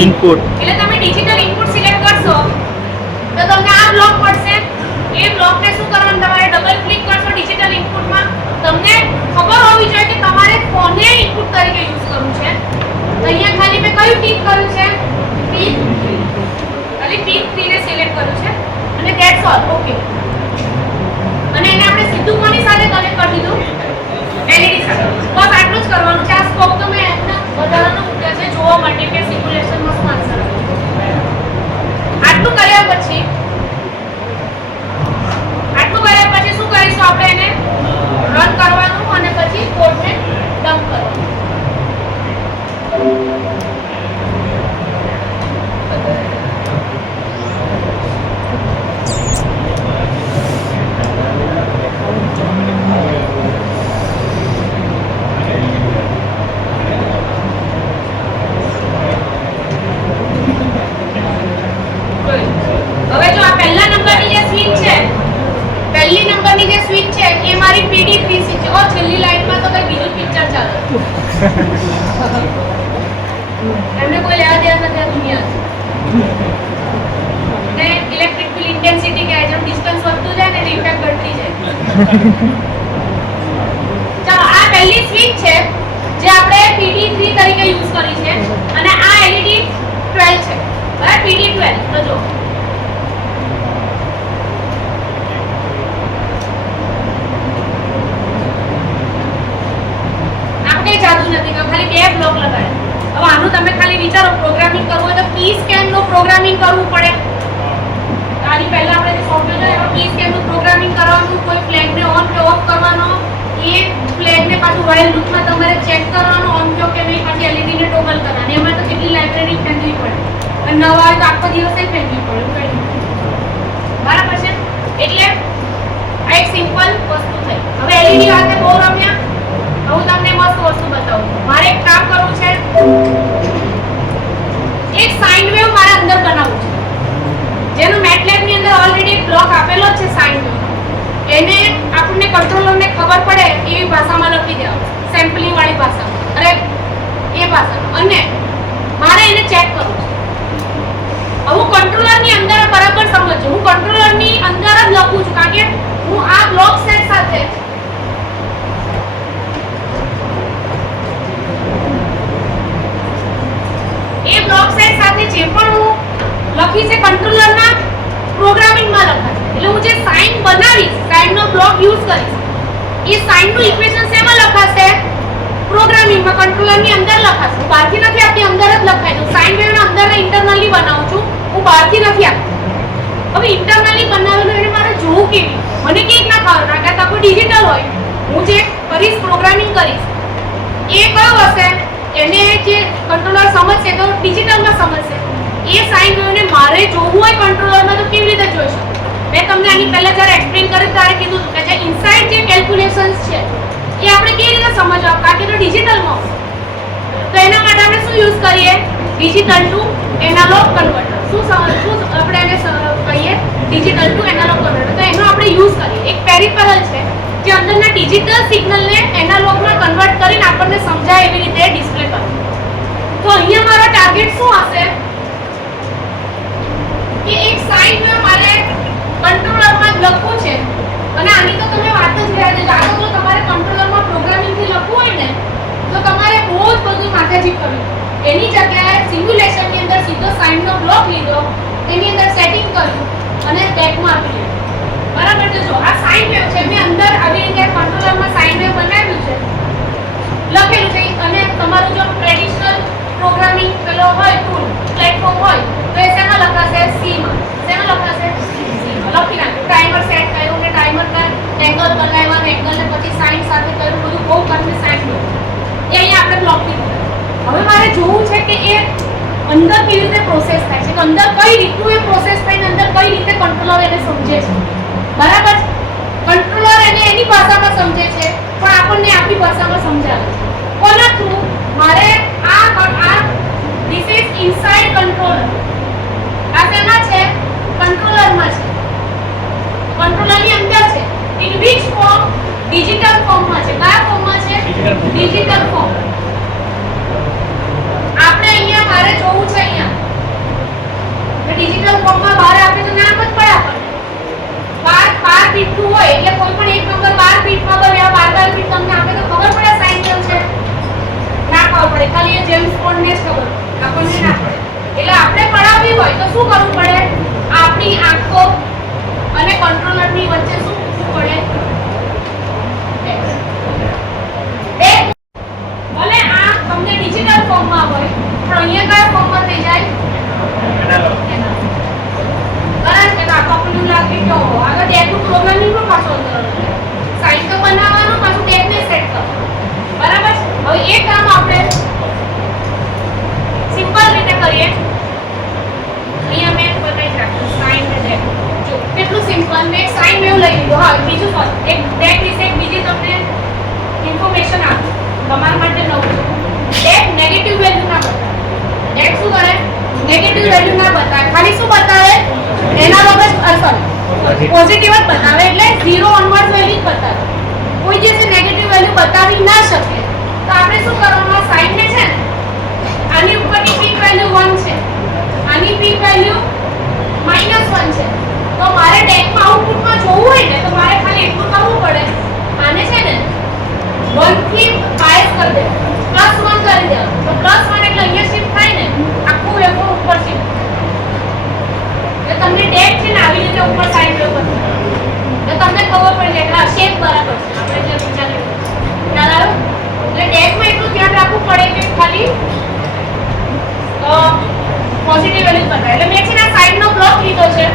ઇનપુટ એટલે તમે ડિજિટલ ઇનપુટ સિલેક્ટ કરશો તો તમને આ બ્લોક મળશે. એ બ્લોકને શું કરવાનું, તમારે ડબલ ક્લિક કરશો ડિજિટલ ઇનપુટમાં. તમને ખબર હોવી જોઈએ કે તમારે કોને ઇનપુટ તરીકે યુઝ કરવું છે. તો અહીંયા ખાલી મેં કયું ટીક કર્યું છે, પિન 3 ને સિલેક્ટ કર્યું છે અને ધેટ્સ ઓલ. ઓકે. અને એને આપણે સીધું કોની સાથે કનેક્ટ કરી દીધું, એલઈડી સાથે. બસ આટલું જ કરવાનું છે. આ સ્કોપ તો મેં વધારાનો મૂક્યા છે જોવા માટે કે સિમ્યુલેશનમાં શું આન્સર આવે. આટલું કર્યા પછી શું કરીશું, આપણે એને રન કરવાનું અને પછી કોડને ડમ્પ કરવાનું. એમને કોઈ લેવા દેવા નથી આ દુનિયા ને. ઇલેક્ટ્રિક ફિલ્ડ ઇન્ટેન્સિટી કે જેમ ડિસ્ટન્સ વધતું જાય ને ઇફેક્ટ ઘટતી જાય. ચાલો આ પહેલી સ્વિચ છે જે આપણે PD3 તરીકે યુઝ કરી છે અને આ LED 12 છે બરાબર. PD12 તો જો આપણે જાદુ નથી. પ્રોગ્રામિંગ કરવું પડે. આની પહેલા આપણે જે સોફ્ટવેર છે એમાં પ્લીઝ કેમનું પ્રોગ્રામિંગ કરવાનું, કોઈ ફ્લેગને ઓન કે ઓફ કરવાનો, એ ફ્લેગને પાછું વાઇલ લૂપમાં તમારે ચેક કરવાનું ઓન થયો કે નહીં, પાછી એલઈડી ને ટોગલ કરવાની. એમાં તો કેટલી લાઇબ્રેરી ફેંકવી પડે અને નવા હોય તો આખો દિવસ જ ફેંકવી પડે. બરાબર છે? એટલે આ એક સિમ્પલ વસ્તુ થઈ. હવે એલઈડી વાતે બહુ રમ્યા. હું તમને મસ્ત વસ્તુ બતાવું. મારે એક કામ કરવું છે, એક સાઇન વેવ મારે અંદર બનાવવું છે, જેનો MATLAB ની અંદર ઓલરેડી એક બ્લોક આપેલો છે સાઇન વેવ. એને આપણને કંટ્રોલરને ખબર પડે એવી ભાષામાં લખી દેવાનું, સેમ્પલિંગ વાળી ભાષામાં, અરે એ ભાષામાં. અને મારે એને ચેક કરવું છે. હું કંટ્રોલરની અંદર બરાબર સમજજો, હું કંટ્રોલરની અંદર જ લખું છું, કારણ કે હું આ બ્લોક સેટ સાથે એ બ્લોક સેટ સાથે જે પણ હું લખી છે કંટ્રોલરના પ્રોગ્રામિંગમાં લખાશે. એટલે હું જે સાઇન બનાવીશ, સાઇનનો બ્લોક યુઝ કરીશ, એ સાઇનનું ઇક્વેશન શેમાં લખાશે? પ્રોગ્રામિંગમાં, કંટ્રોલરની અંદર લખાશે. હું બહારથી નથી આપતી, અંદર જ લખાય છે. સાઇન વેવના અંદર ઇન્ટરનલી બનાવું છું, હું બહારથી નથી આપતી. હવે ઇન્ટરનલી બનાવેલું એને મારે જોવું કેવી, મને કેવી રીતના ખબર? કારણ કે આ કોઈ ડિજિટલ હોય, હું જે કરીશ પ્રોગ્રામિંગ કરીશ એ કયો હશે? એને જે કંટ્રોલર સમજશે તો ડિજિટલમાં સમજશે. એ સાઇન વેવને મારે જોવું હોય કંટ્રોલરમાં તો કેવી રીતે જોઈ શકું? મેં તમને આની પહેલા જ્યારે એક્સપ્લેન કર્યું ત્યારે કીધું કે જે ઇનસાઇડ જે કેલ્ક્યુલેશન્સ છે એ આપણે કેવી રીતે સમજવા? કારણ કે તો ડિજિટલમાં, તો એના માટે આપણે શું યુઝ કરીએ? Digital to analogue converter. શું આપણે એને કહીએ? Digital to analogue converter. તો એનો આપણે યુઝ કરીએ. એક પેરિફેરલ છે જે અંદરના ડિજિટલ સિગ્નલને એનાલોગમાં કન્વર્ટ કરીને આપણને સમજાય એવી રીતે ડિસ્પ્લે કરે. તો અહીંયા મારો ટાર્ગેટ શું હશે કે એક સાઇન વેવ મારે કંટ્રોલરમાં લખવું છે. અને આની તો તમે વાત જ રહ્યા છે, જાણો તો તમારે કંટ્રોલરમાં પ્રોગ્રામિંગથી લખવું હોય ને તો તમારે બહુ જ બધું માથાજી કરવી. એની જગ્યાએ સિમ્યુલેશનની અંદર સીધો સાઇનનો બ્લોક લીધો, એની અંદર સેટિંગ કર્યું અને બેકમાં આપી દીધું. બરાબર? તો જો આ સાઇન વેવ છે, મેં અંદર આવી રીતે કંટ્રોલરમાં સાઇન વેવ બનાવ્યું છે, લખેલું છે. અને તમારું જો ટ્રેડિશનલ પ્રોગ્રામિંગ પેલો હોય ટૂલ પ્લેટફોર્મ હોય તો એ શેમાં લખાશે? સીમાં. શેમાં લખાશે? સીમાં લખી નાખ્યું. ટાઈમર સેટ કર્યું ને ટાઈમરના એંગલ બનાવ્યા ને એંગલને પછી સાઇન સાથે કર્યું, બધું બહુ કરીને સાઇન કર્યું. એ અહીંયા આપણે બ્લોક લીધું. હવે મારે જોવું છે કે એ અંદર કેવી રીતે પ્રોસેસ થાય છે, કે અંદર કઈ રીતનું એ પ્રોસેસ થઈને અંદર કઈ રીતે કંટ્રોલર એને સમજે છે. બરાબર? કંટ્રોલર એને એની ભાષામાં સમજે છે પણ આપણને આપણી ભાષામાં સમજાવે છે. કોના થ્રુ? મારે આ ધીસ ઇઝ ઇનસાઇડ કંટ્રોલર. આ શેમાં છે? કંટ્રોલરમાં છે. કંટ્રોલરની અંદર છે. In which form? ડિજિટલ ફોર્મમાં છે. કયા ફોર્મમાં છે? Digital form. આપણે અહીંયા મારે જોવું છે અહીંયા ડિજિટલ ફોર્મમાં બહાર આપે તો નામ જ પડે આપણને. 12 બીટનું હોય એટલે કોઈ પણ એક નંબર 12 બીટમાં બને, 12 બીટ તમને આપે તો ખબર પડે સાઇન વેવ છે? ના ખબર પડે. ખાલી એ જેમ્સ બોન્ડને જ ખબર પડે, આપણને ના પડે. એટલે આપણે પડાવવી હોય તો શું કરવું પડે? આપણી આંખો અને કંટ્રોલરની વચ્ચે શું પડે? ભલે આ તમને ડિજિટલ ફોર્મમાં હોય પણ અહીંયા કયા ફોર્મમાં થઈ જાય? એનાલોગ. બરાબર? આખો આપણને લાગે કે આગળ ડેકનું પ્રોગ્રામિંગનો પાછો અંદર સાઇન તો બનાવવાનું, પાછું ડેકને સેટ કરવાનું. બરાબર? હવે એ કામ આપણે સિમ્પલ રીતે કરીએ. અહીંયા મેં બતાવી રાખ્યું સાઇન ને ડેક. જો કેટલું સિમ્પલ. મેં એક સાઇન વેવ લઈ લીધો. હા, બીજું એક ડેક વિશે એક બીજી તમને ઇન્ફોર્મેશન આપું તમારા માટે નવું છે. ડેક નેગેટિવ વેલ્યુ ના બતાવે. ડેક શું કરે? નેગેટિવ વેલ્યુ ના બતાવે. ખાલી શું બતાવે? એનાલોગ જ પોઝિટિવ જ બતાવે. એટલે 0 ઓનવર્ડ વેલ્યુ જ બતાવે. કોઈ જે છે નેગેટિવ વેલ્યુ બતાવી ના શકે તો આપણે શું કરવાનું? સાઇન ને છે ને આની ઉપરની પીક વેલ્યુ 1 છે, આની પીક વેલ્યુ -1 છે. તો મારે ડેકમાં આઉટપુટમાં જોવું હોય ને તો મારે ખાલી એટલું કરવું પડે, આને છે ને 1 થી બાયસ કરી દે, +1 કરી દે. તો +1 એટલે અહીંયા શિફ્ટ થાય ને, આખું વેવફોર્મ ઉપર શિફ્ટ. તો તમને ડેક છે ને આવી રીતે ઉપર સાઈડ વેવ બતાવે. તો તમને ખબર પડી જાય કે આ શેપ બરાબર છે. આપણે જે વિચાર્યું ખ્યાલ આવ્યો? એટલે ડેકમાં એટલું ધ્યાન રાખવું પડે કે ખાલી પોઝિટિવ વેલ્યુ બતાવે. એટલે મેં છે ને સાઇન નો બ્લોક લીધો છે.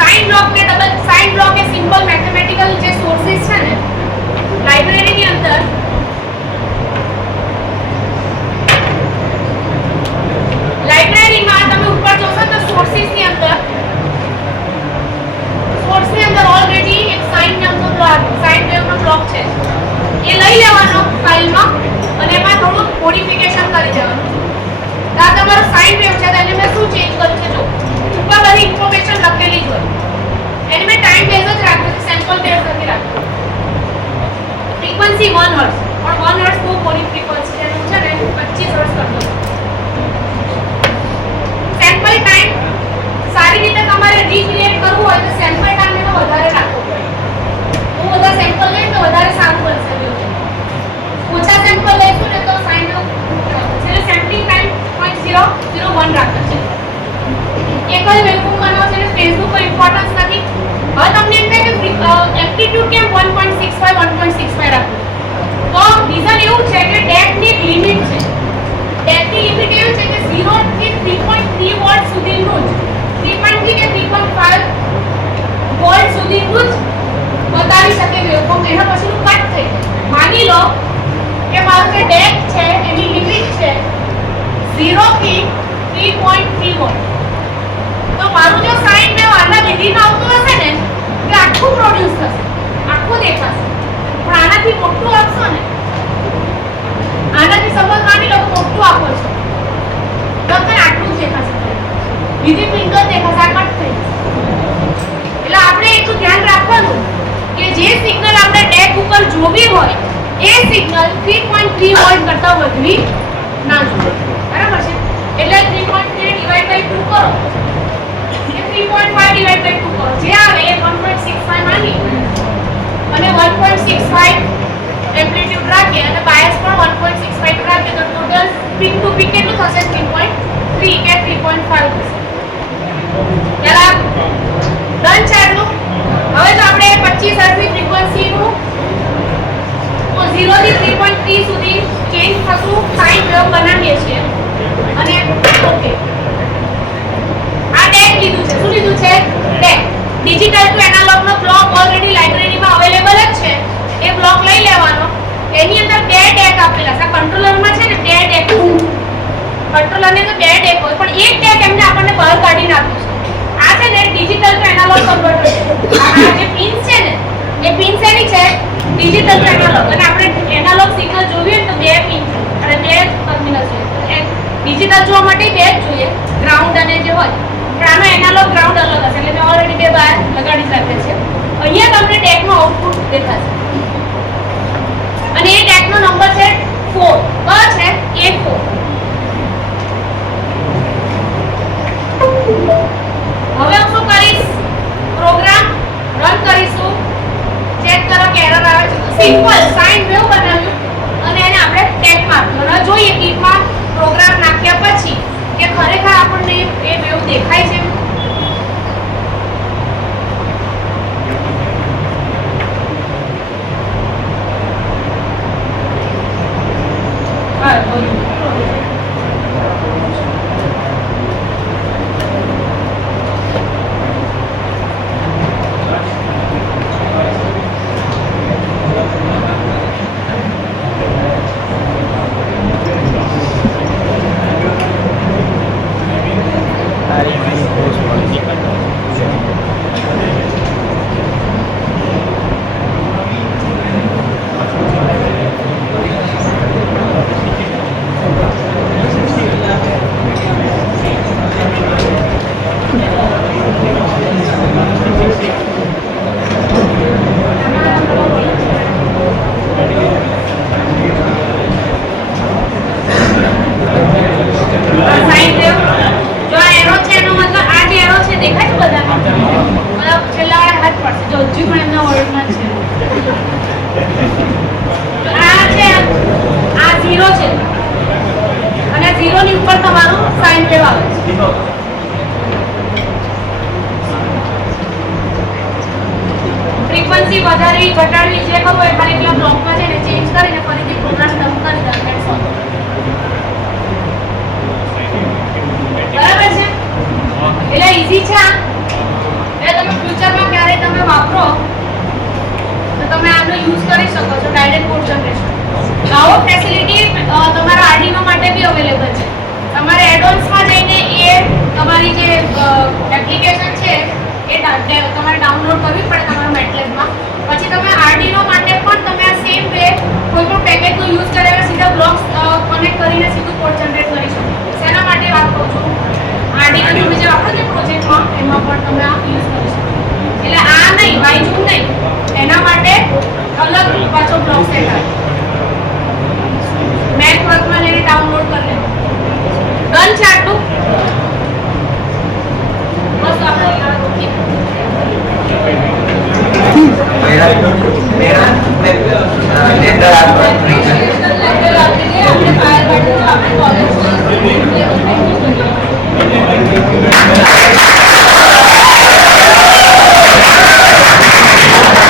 સાઇન બ્લોક ને ડબલ સાઇન બ્લોક એ સિમ્પલ મેથેમેટિકલ જે સોર્સિસ છે ને લાઇબ્રેરી ની અંદર લાઇબ્રેરીમાં તમે ઉપર જોશો તો સોર્સિસ ની અંદર ઓલરેડી એક સાઇન નામનો બ્લોક સાઇન વેવનો બ્લોક છે. એ લઈ લેવાનો ફાઇલમાં અને એમાં થોડું મોડિફિકેશન કરી દેવાનું. આ તમારો સાઇન વેવ છે તો એને મેં શું ચેન્જ કર્યું છે જો ઉપર બધી ઇન્ફોર્મેશન લખેલી જ હોય. એને મેં ટાઈમ બેઝ જ રાખ્યો છે, સેમ્પલ બેઝ નથી રાખ્યો. ફ્રીક્વન્સી 1 હર્ટ્ઝ પણ 1 હર્ટ્ઝ બહુ મોટી ફ્રીક્વન્સી છે. એનું છે ને 25 હર્ટ્ઝ કરતો. સેમ્પલ ટાઈમ સારી રીતે તમારે રીક્રિએટ કરવું હોય તો સેમ્પલ ટાઈમ એનો વધારે રાખવો પડે. હું બધા સેમ્પલ લઈશ તો વધારે સારું બનશે. ઓછા સેમ્પલ લઈશું ને તો સાઇન વેવ એટલે સેમ્પલિંગ ટાઈમ 0.001 રાખો છે. એક જ વેવફોર્મ બનાવો છે એટલે ફેઝનું કોઈ ઇમ્પોર્ટન્સ નથી. હવે તમને એમ થાય કે એમ્પ્લિટ્યુડ કેમ 1.65 1.65 રાખવું? તો રીઝન એવું છે કે ડેકની એક લિમિટ છે. ડેકની લિમિટ એવું છે કે 0 થી 3.3 વોલ્ટ સુધીનું જ 3.3 કે 3.5 વોલ્ટ સુધીનું જ બતાવી શકે વેવફોર્મ. એના પછીનું કટ થઈ જાય. માની લો કે મારો જે ડેક છે એની લિમિટ છે 0 થી 3.3 વોલ્ટ. તો મારું જો સાઇન વેવ આના લીધીમાં આવતું હશે ને તે આખું પ્રોડ્યુસ થશે, આખું દેખાશે. પણ આનાથી મોટું આપશો ને, આનાથી સપોઝ માની લો મોટું આપો છો તો તમને આટલું જ દેખાશે, બીજી ફિંગર દેખાશે, આ કટ થઈ જશે. એટલે આપણે એટલું ધ્યાન રાખવાનું કે જે સિગ્નલ આપણે ડેક ઉપર જોવી હોય એ સિગ્નલ 3.3 વોલ્ટ કરતા વધવી ના જોઈએ. બરાબર છે? એટલે 3.3 ડિવાઇડ બાય 2 કરો કે 3.5 ડિવાઇડ બાય 2 કરો, જે આવે એ 1.65 માની અને 1.65 એમ્પ્લિટ્યુડ રાખીએ અને બાયસ પણ 1.65 રાખીએ તો ટોટલ પીક ટુ પીક કેટલું થશે? 3.3 કે 3.5 થશે. પહેલા ડન છે આટલું. હવે તો આપણે 25 હર્ટ્ઝની ફ્રીક્વન્સીનું 0 થી 3.3 સુધી ચેન્જ થતું સાઇન વેવ બનાવીએ છીએ અને ઓકે આ ડેક લીધું છે. શું લીધું છે? ડેક. ડિજિટલ ટુ એનાલોગનો બ્લોક ઓલરેડી લાઇબ્રેરીમાં અવેલેબલ જ છે. એ બ્લોક લઈ લેવાનો. એની અંદર બે ડેક આપેલા છે. કંટ્રોલરમાં છે ને બે ડેક છે. કંટ્રોલરને તો બે ડેક હોય પણ એક ડેક એમને આપણને બહાર કાઢીને આપ્યું છે. આ છે ને ડિજિટલ ટુ એનાલોગ કન્વર્ટર છે. આ જે પિન છે ને એ પિન શેની છે? Digital to analogue. અને આપણે એનાલોગ સિગ્નલ જોઈએ તો બે પિન અને બે ટર્મિનલ જોઈએ. ડિજિટલ જોવા માટે બે જ જોઈએ, ગ્રાઉન્ડ અને જે હોય. પણ આનો એનાલોગ ગ્રાઉન્ડ અલગ હશે એટલે મેં ઓલરેડી બે બહાર લગાડી રાખે છે. અહીંયા તમને ડેકનો આઉટપુટ દેખાશે અને એ ડેકનો નંબર છે 4. કયો છે? A4. હવે હું શું કરીશ? પ્રોગ્રામ રન કરીશું. ચેક કરો કે એરર આવે છે. સિમ્પલ સાઇન વેવ બનાવ્યું અને એને આપણે ટેગમાં આપ્યું. હવે જોઈએ કીટમાં પ્રોગ્રામ નાખ્યા પછી કે ખરેખર આપણને એ વેવ દેખાય છે. હા બોલો. ફ્રીક્વન્સી વધારવી ઘટાડવી જે કરવું એ ખાલી પેલા બ્લોકમાં છે ને ચેન્જ કરીને ફરીથી પ્રોગ્રામ ડમ્પ કરી દો. આનો યુઝ કરી શકો છો ડાયરેક્ટ કોડ જનરેશન. આવો ફેસિલિટી તમારા આર્ડિનો માટે બી અવેલેબલ છે. તમારે એડવાન્સમાં જઈને એ તમારી જે એપ્લિકેશન છે એ તમારે ડાઉનલોડ કરવી પડે તમારા મેટલેબમાં. પછી તમે આર્ડિનો માટે પણ તમે આ સેમ વે કોઈ પણ પેકેજનો યુઝ કર્યા સીધા બ્લોક્સ કનેક્ટ કરીને સીધું કોડ જનરેટ કરી શકો. શેના માટે વાત કરું છું? આર્ડિનો તમે જે વાપરો છો પ્રોજેક્ટમાં એમાં પણ તમે આ યુઝ કરી શકો. એટલે આ નહીં બાયજૂન નહીં, એના માટે અલગ પાછો બ્લોક સેટ આવે. મેક વર્કમાં જઈને ડાઉનલોડ કરી લેવો. ડન છે આટલું? બસ આપણે રોકીએ. मेरा मैं लेटर आपको